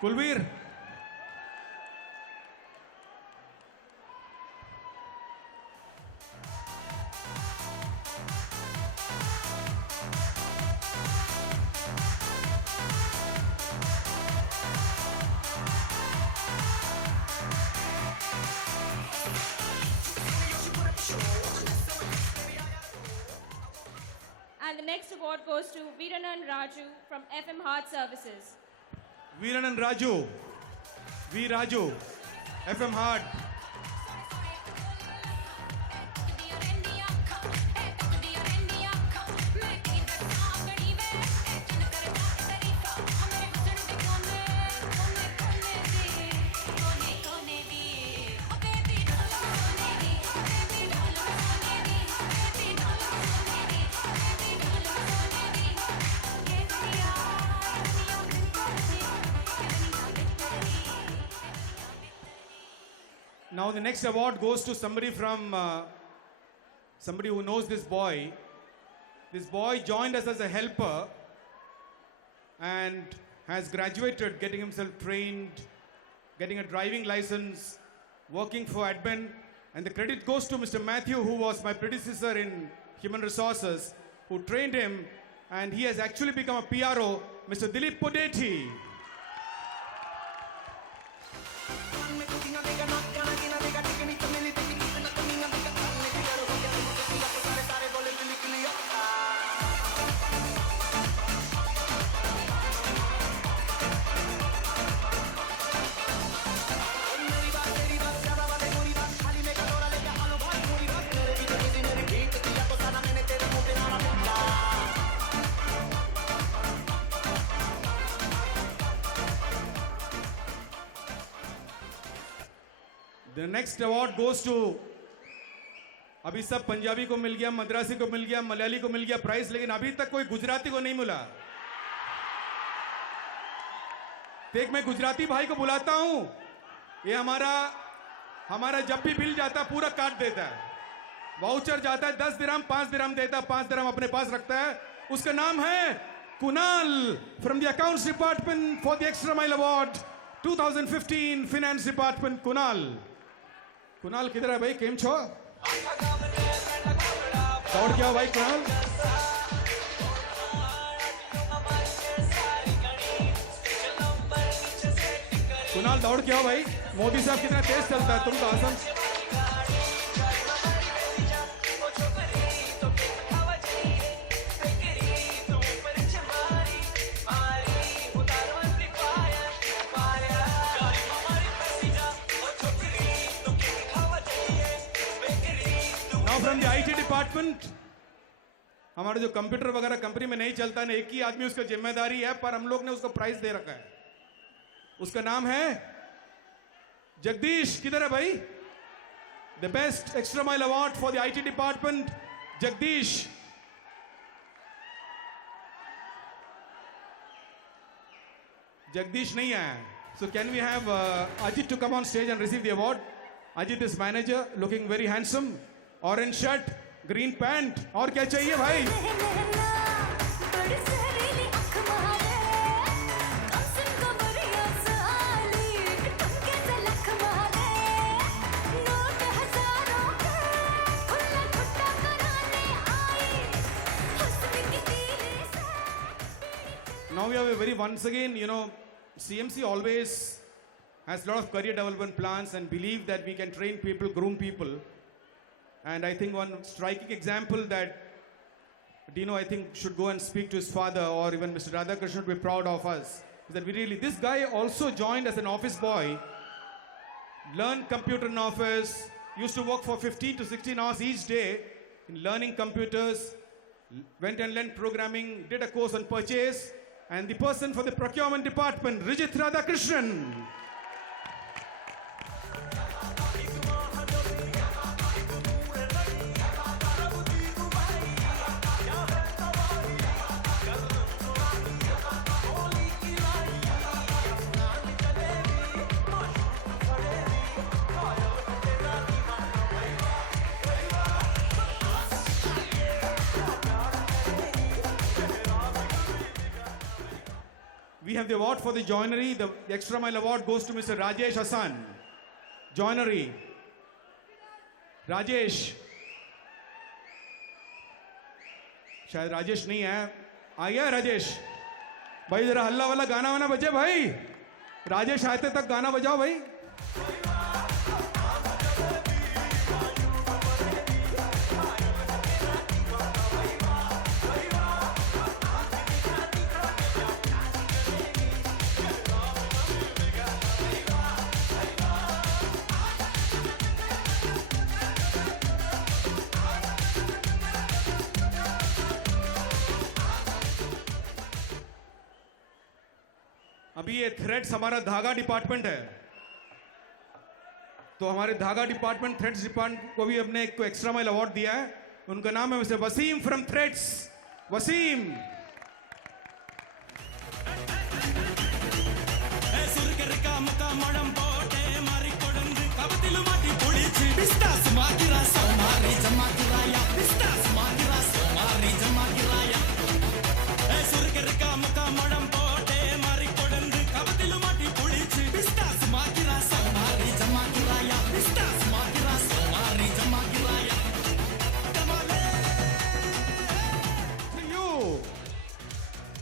Kulveer. And the next award goes to Veeranan Raju from FM Heart Services. Veeranan Raju. V. Raju. FM Heart. Now the next award goes to somebody from somebody who knows this boy. This boy joined us as a helper and has graduated, getting himself trained, getting a driving license, working for admin. And the credit goes to Mr. Matthew, who was my predecessor in human resources, who trained him, and he has actually become a PRO, Mr. Dilip Podeti. The next award goes to अभी सब पंजाबी को मिल गया, मद्रासी को मिल गया, मलयाली को मिल गया price, लेकिन अभी तक कोई गुजराती को नहीं मिला. देख मैं गुजराती भाई को बुलाता हूं, ये हमारा जब भी बिल जाता है पूरा काट देता है। वाउचर जाता है 10 दिरहम, 5 दिरहम देता है, 5 दिरहम अपने पास रखता है। उसका नाम है Kunal from the accounts department for the extra mile award 2015 finance department. Kunal किधर है भाई? केम छो? दौड़ क्या भाई कुणाल? कुणाल दौड़ क्या भाई? मोदी साहब कितना तेज चलता है, तुम तो awesome. From the IT department, हमारा जो कंप्यूटर वगैरह कंपनी में नहीं चलता है, एक ही आदमी उसका जिम्मेदारी है, पर हम लोग ने उसको प्राइज दे रखा है। उसका नाम है जगदीश। किधर है भाई? The best extra mile award for the IT department, Jagdish. Jagdish नहीं आया, so can we have Ajit to come on stage and receive the award? Ajit is manager, looking very handsome, orange shirt, green pant, और क्या चाहिए भाई? Now we have a very, once again, you know, CMC always has a lot of career development plans and believe that we can train people, groom people. And I think one striking example that Dino, I think, should go and speak to his father, or even Mr. Radhakrishnan should be proud of us, is that we really, this guy also joined as an office boy, learned computer in office, used to work for 15 to 16 hours each day in learning computers, went and learned programming, did a course on purchase, and the person for the procurement department, Rijit Radhakrishnan. We have the award for the joinery. The extra mile award goes to Mr. Rajesh Hassan. Joinery. Rajesh. शायद राजेश नहीं है। आ गया राजेश? भाई जरा हल्ला वाला गाना वाना बजे भाई। राजेश आते तक गाना बजाओ भाई। अभी ये थ्रेड्स हमारा धागा डिपार्टमेंट है, तो हमारे धागा डिपार्टमेंट थ्रेड्स डिपार्टमेंट को भी अपने एक एक्स्ट्रा माइल अवार्ड दिया है। उनका नाम है mister Waseem from threads. Waseem.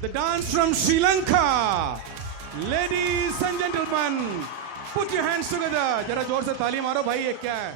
The dance from Sri Lanka. Ladies and gentlemen, put your hands together. जरा जोर से ताली मारो भाई, ये क्या है?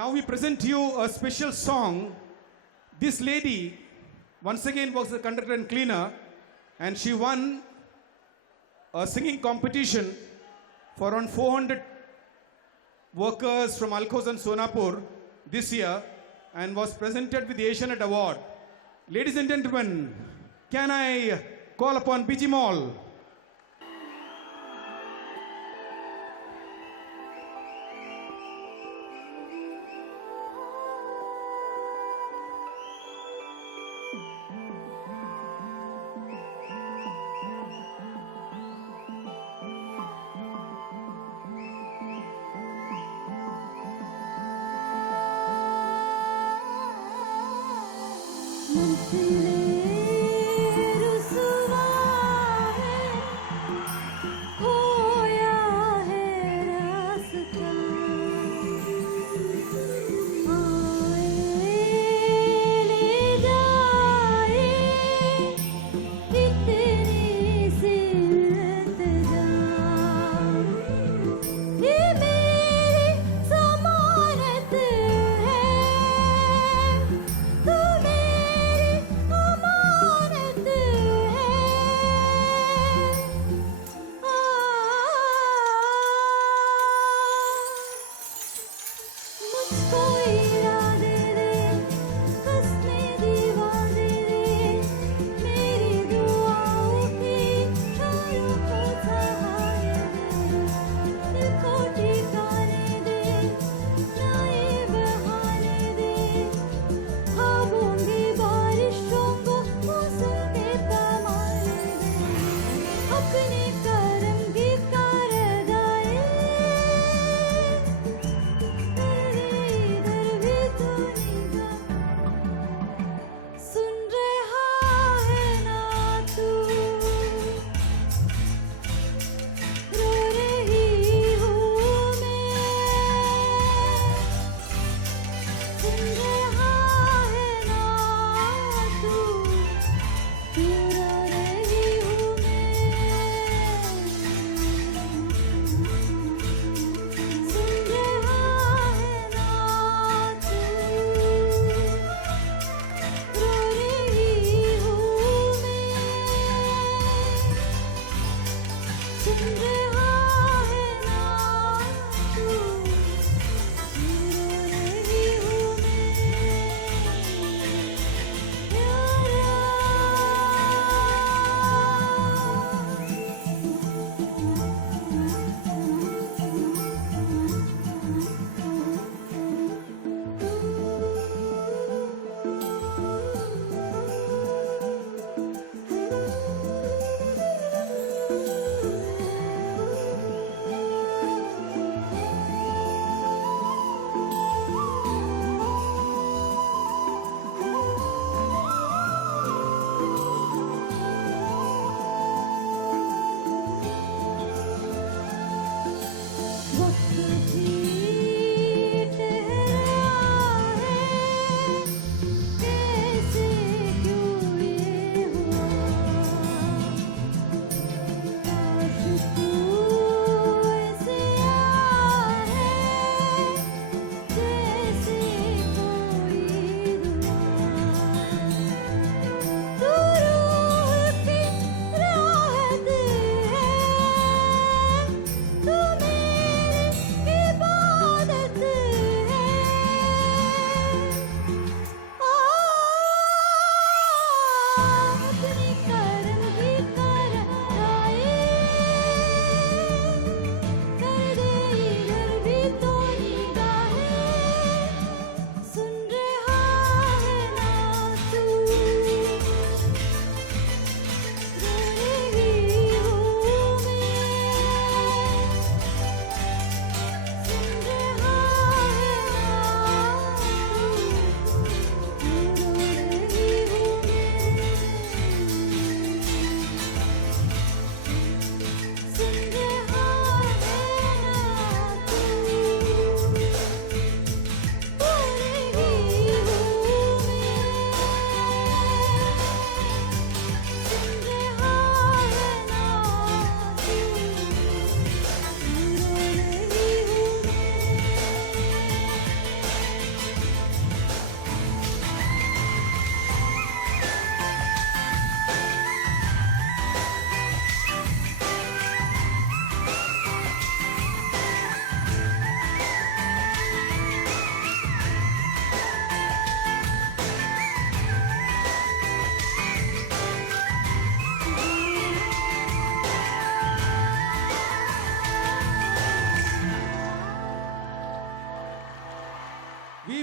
now we present you a special song. This lady, once again, was a conductor and cleaner, and she won a singing competition for around 400 workers from Alkhos and Sonapur this year, and was presented with the Asianet Award. Ladies and gentlemen, can I call upon BG Mall? मुझसे रुसवा है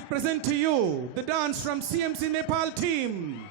present to you the dance from CMC Nepal team.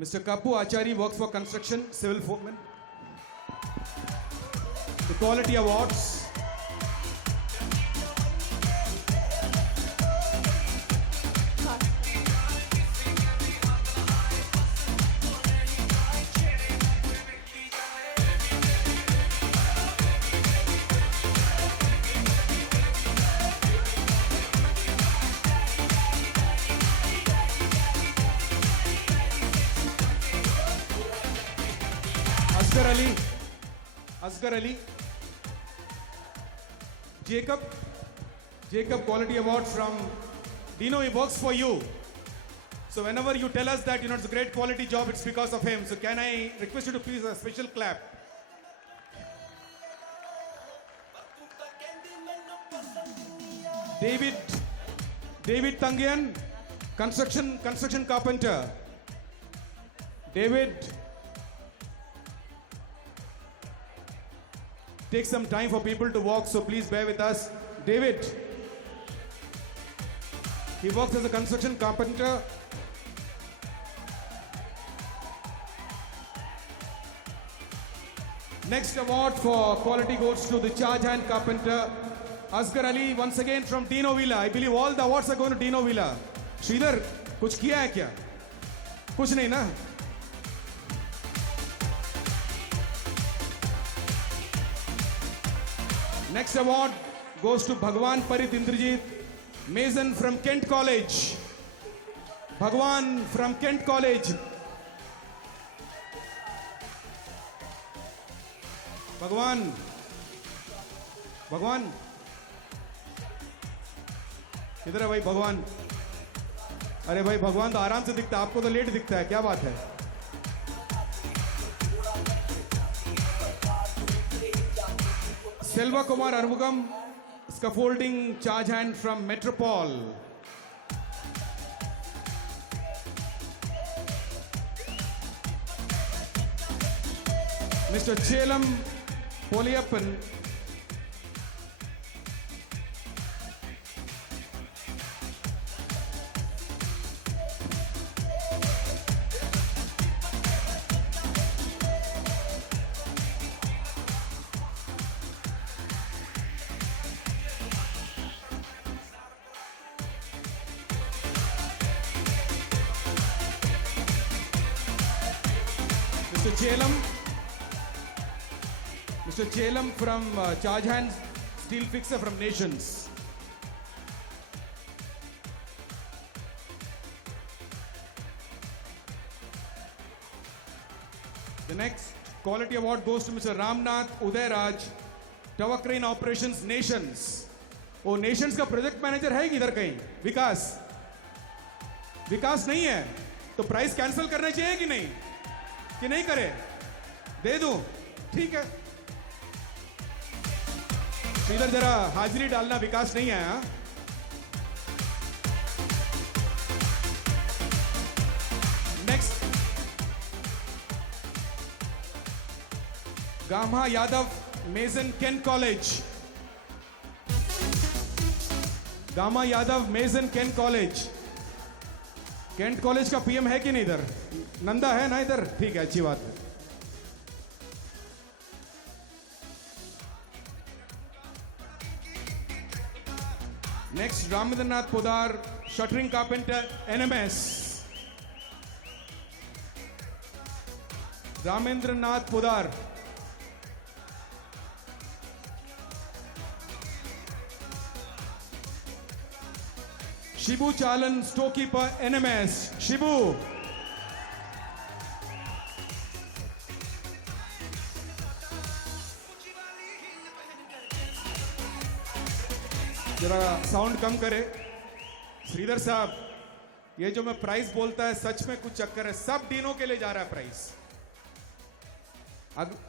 Mr. Kapu Achari works for construction, civil foreman. The Quality Awards. Asghar Ali, Jacob Quality Award from Dino. He works for you. So whenever you tell us that it's a great quality job, it's because of him. So can I request you to please a special clap David Tangian, construction carpenter. David, take some time for people to walk, so please bear with us. David, he works as a construction carpenter. Next award for quality goes to the charge hand carpenter, Asghar Ali, once again from Dino Villa. I believe all the awards are going to Dino Villa. Sridhar, कुछ किया है क्या? कुछ नहीं ना? Next award goes to Bhagwan Parit Indrajit, Mason from Kent College. Bhagwan from Kent College. Bhagwan. भगवान किधर है भाई भगवान? अरे भाई भगवान तो आराम से दिखता है, आपको तो लेट दिखता है, क्या बात है? Selva Kumar Armugam, scaffolding charge hand from Metropole. Mr. Chelam Poliappan, Mr. Chelam from Charge Hands, Steel Fixer from Nations. The next quality award goes to Mr. Ramnath Udayraj, Tower Crane Operations Nations. Oh, Nations का project manager है इधर कहीं? विकास? विकास नहीं है तो price cancel करना चाहिए कि नहीं? कि नहीं करे? दे दूं? ठीक है। इधर जरा हाजिरी डालना, विकास नहीं आया। नेक्स्ट गामा यादव, मेजन केंट कॉलेज। गामा यादव, मेजन केंट कॉलेज। केंट कॉलेज का पीएम है कि नहीं इधर? नंदा है ना इधर? ठीक है, अच्छी बात है। Next, Ramindranath Podar, shuttering carpenter, NMS. Ramindranath Podar. Shibu Chalan, storekeeper, NMS. Shibu. जरा साउंड कम करे श्रीधर साहब। ये जो मैं प्राइस बोलता है सच में कुछ चक्कर है, सब डीनो के लिए जा रहा है prize.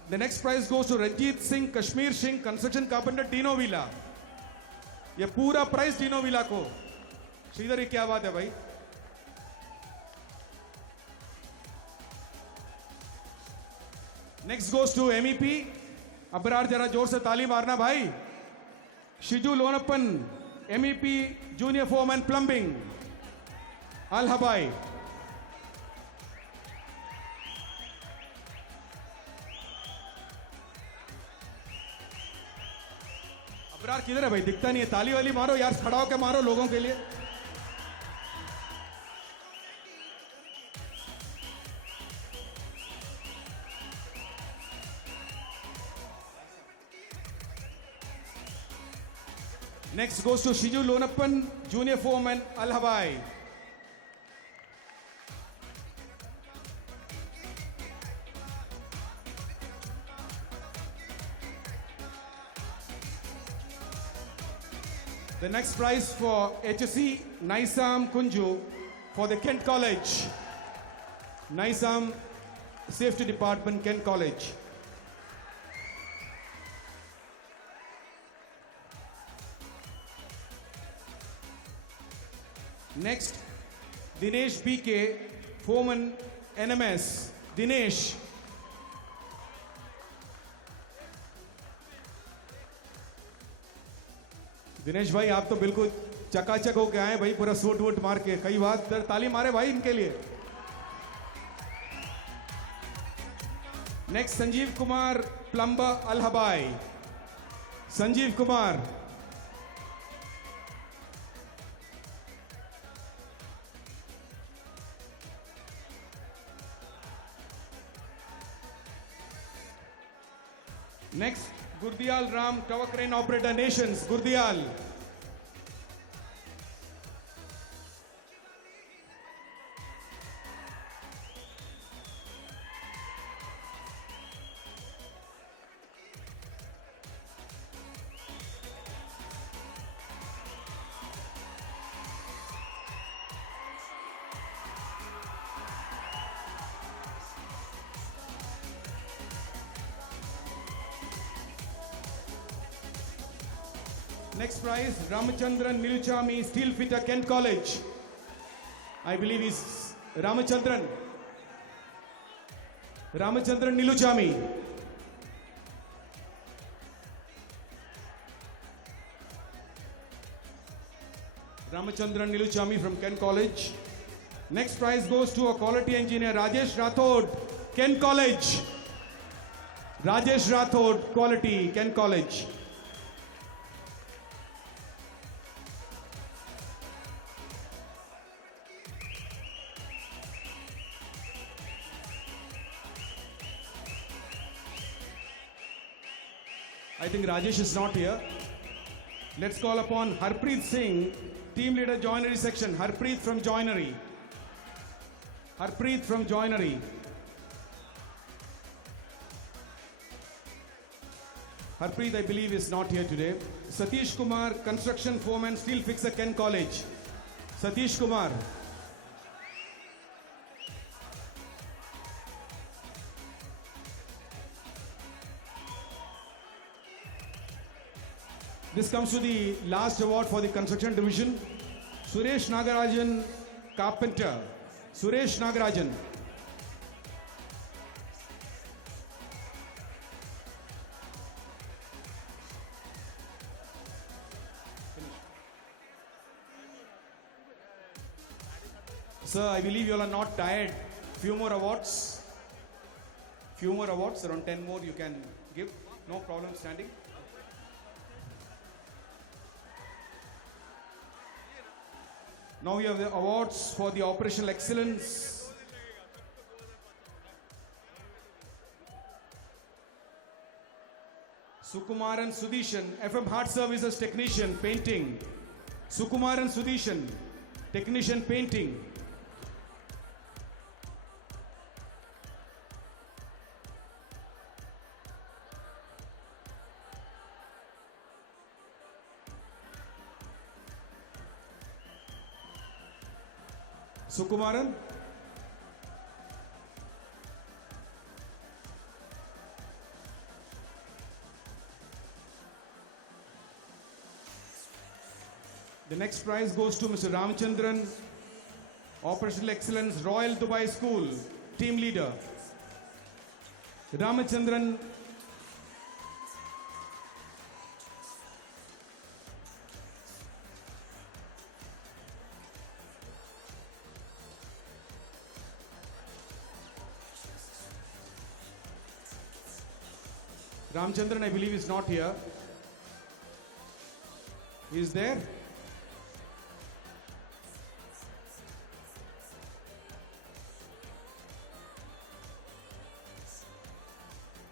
The next prize goes to Ranjit Singh, Kashmir Singh, construction carpenter, Dino Villa. ये पूरा प्राइस डीनो विला को। श्रीधर ये क्या बात है भाई? Next goes to MEP Abrar, जरा जोर से ताली मारना भाई। Shiju Lonappan, MEP, Junior Foreman Plumbing, Al Habai. Abrar किधर है भाई? दिखता नहीं है। ताली वाली मारो यार, खड़ा होकर मारो लोगों के लिए। Next goes to Shiju Lonappan, Junior Foreman, Al Habai. The next prize for HSC, Naisam Kunju for the Kent College. Naisam Safety Department, Kent College. Next, Dinesh BK, Foreman NMS. Dinesh. Dinesh भाई आप तो बिल्कुल चकाचक होके आए भाई, पूरा suit वूट मार के। कई बार ताली मारे भाई इनके लिए। नेक्स्ट संजीव कुमार प्लम्बर अलहबाई। Sanjeev Kumar. Next Gurdial Ram, Tower Crane Operator Nations, Gurdial. Next prize, Ramachandran Niluchami, Steel Fitter, Kent College. I believe he's Ramachandran. Ramachandran Niluchami. Ramachandran Niluchami from Kent College. Next prize goes to a quality engineer, Rajesh Rathod, Kent College. Rajesh Rathod, quality, Kent College. I think Rajesh is not here. Let's call upon Harpreet Singh, Team Leader Joinery Section. Harpreet from Joinery. Harpreet from Joinery. Harpreet, I believe, is not here today. Satish Kumar, Construction Foreman, Steel Fixer, Kent College. Satish Kumar. This comes to the last award for the construction division. Suresh Nagarajan, Carpenter. Suresh Nagarajan. Sir, I believe you all are not tired. Few more awards. Few more awards, around 10 more you can give. No problem standing. Now we have the awards for the operational excellence. Sukumaran Sudhishan, FM Hard Services Technician, Painting. Sukumaran Sudhishan, Technician, Painting. Sukumaran. The next prize goes to Mr. Ramachandran, Operational Excellence, Royal Dubai School, Team Leader. Ramachandran. Ramachandran, I believe, is not here. He is there.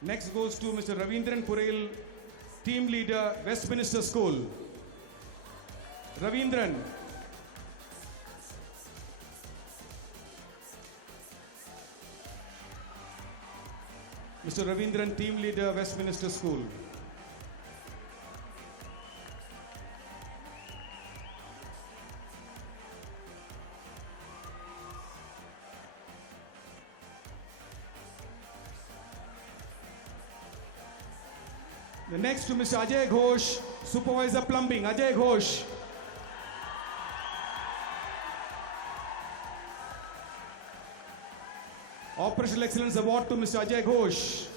Next goes to Mr. Ravindran Purail, Team Leader, Westminster School. Ravindran. Mr. Ravindran, Team Leader, Westminster School. The next to Mr. Ajay Ghosh, Supervisor Plumbing. Ajay Ghosh. Operational Excellence Award to Mr. Ajay Ghosh.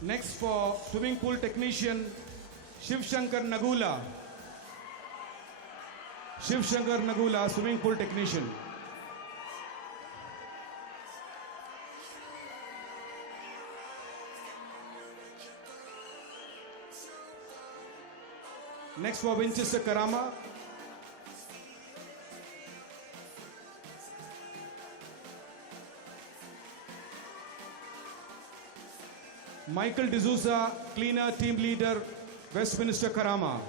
Next for swimming pool technician, Shiv Shankar Nagula. Shiv Shankar Nagula, swimming pool technician. Next for Winchester Karama. Michael D'Souza, cleaner team leader, Westminster Karama.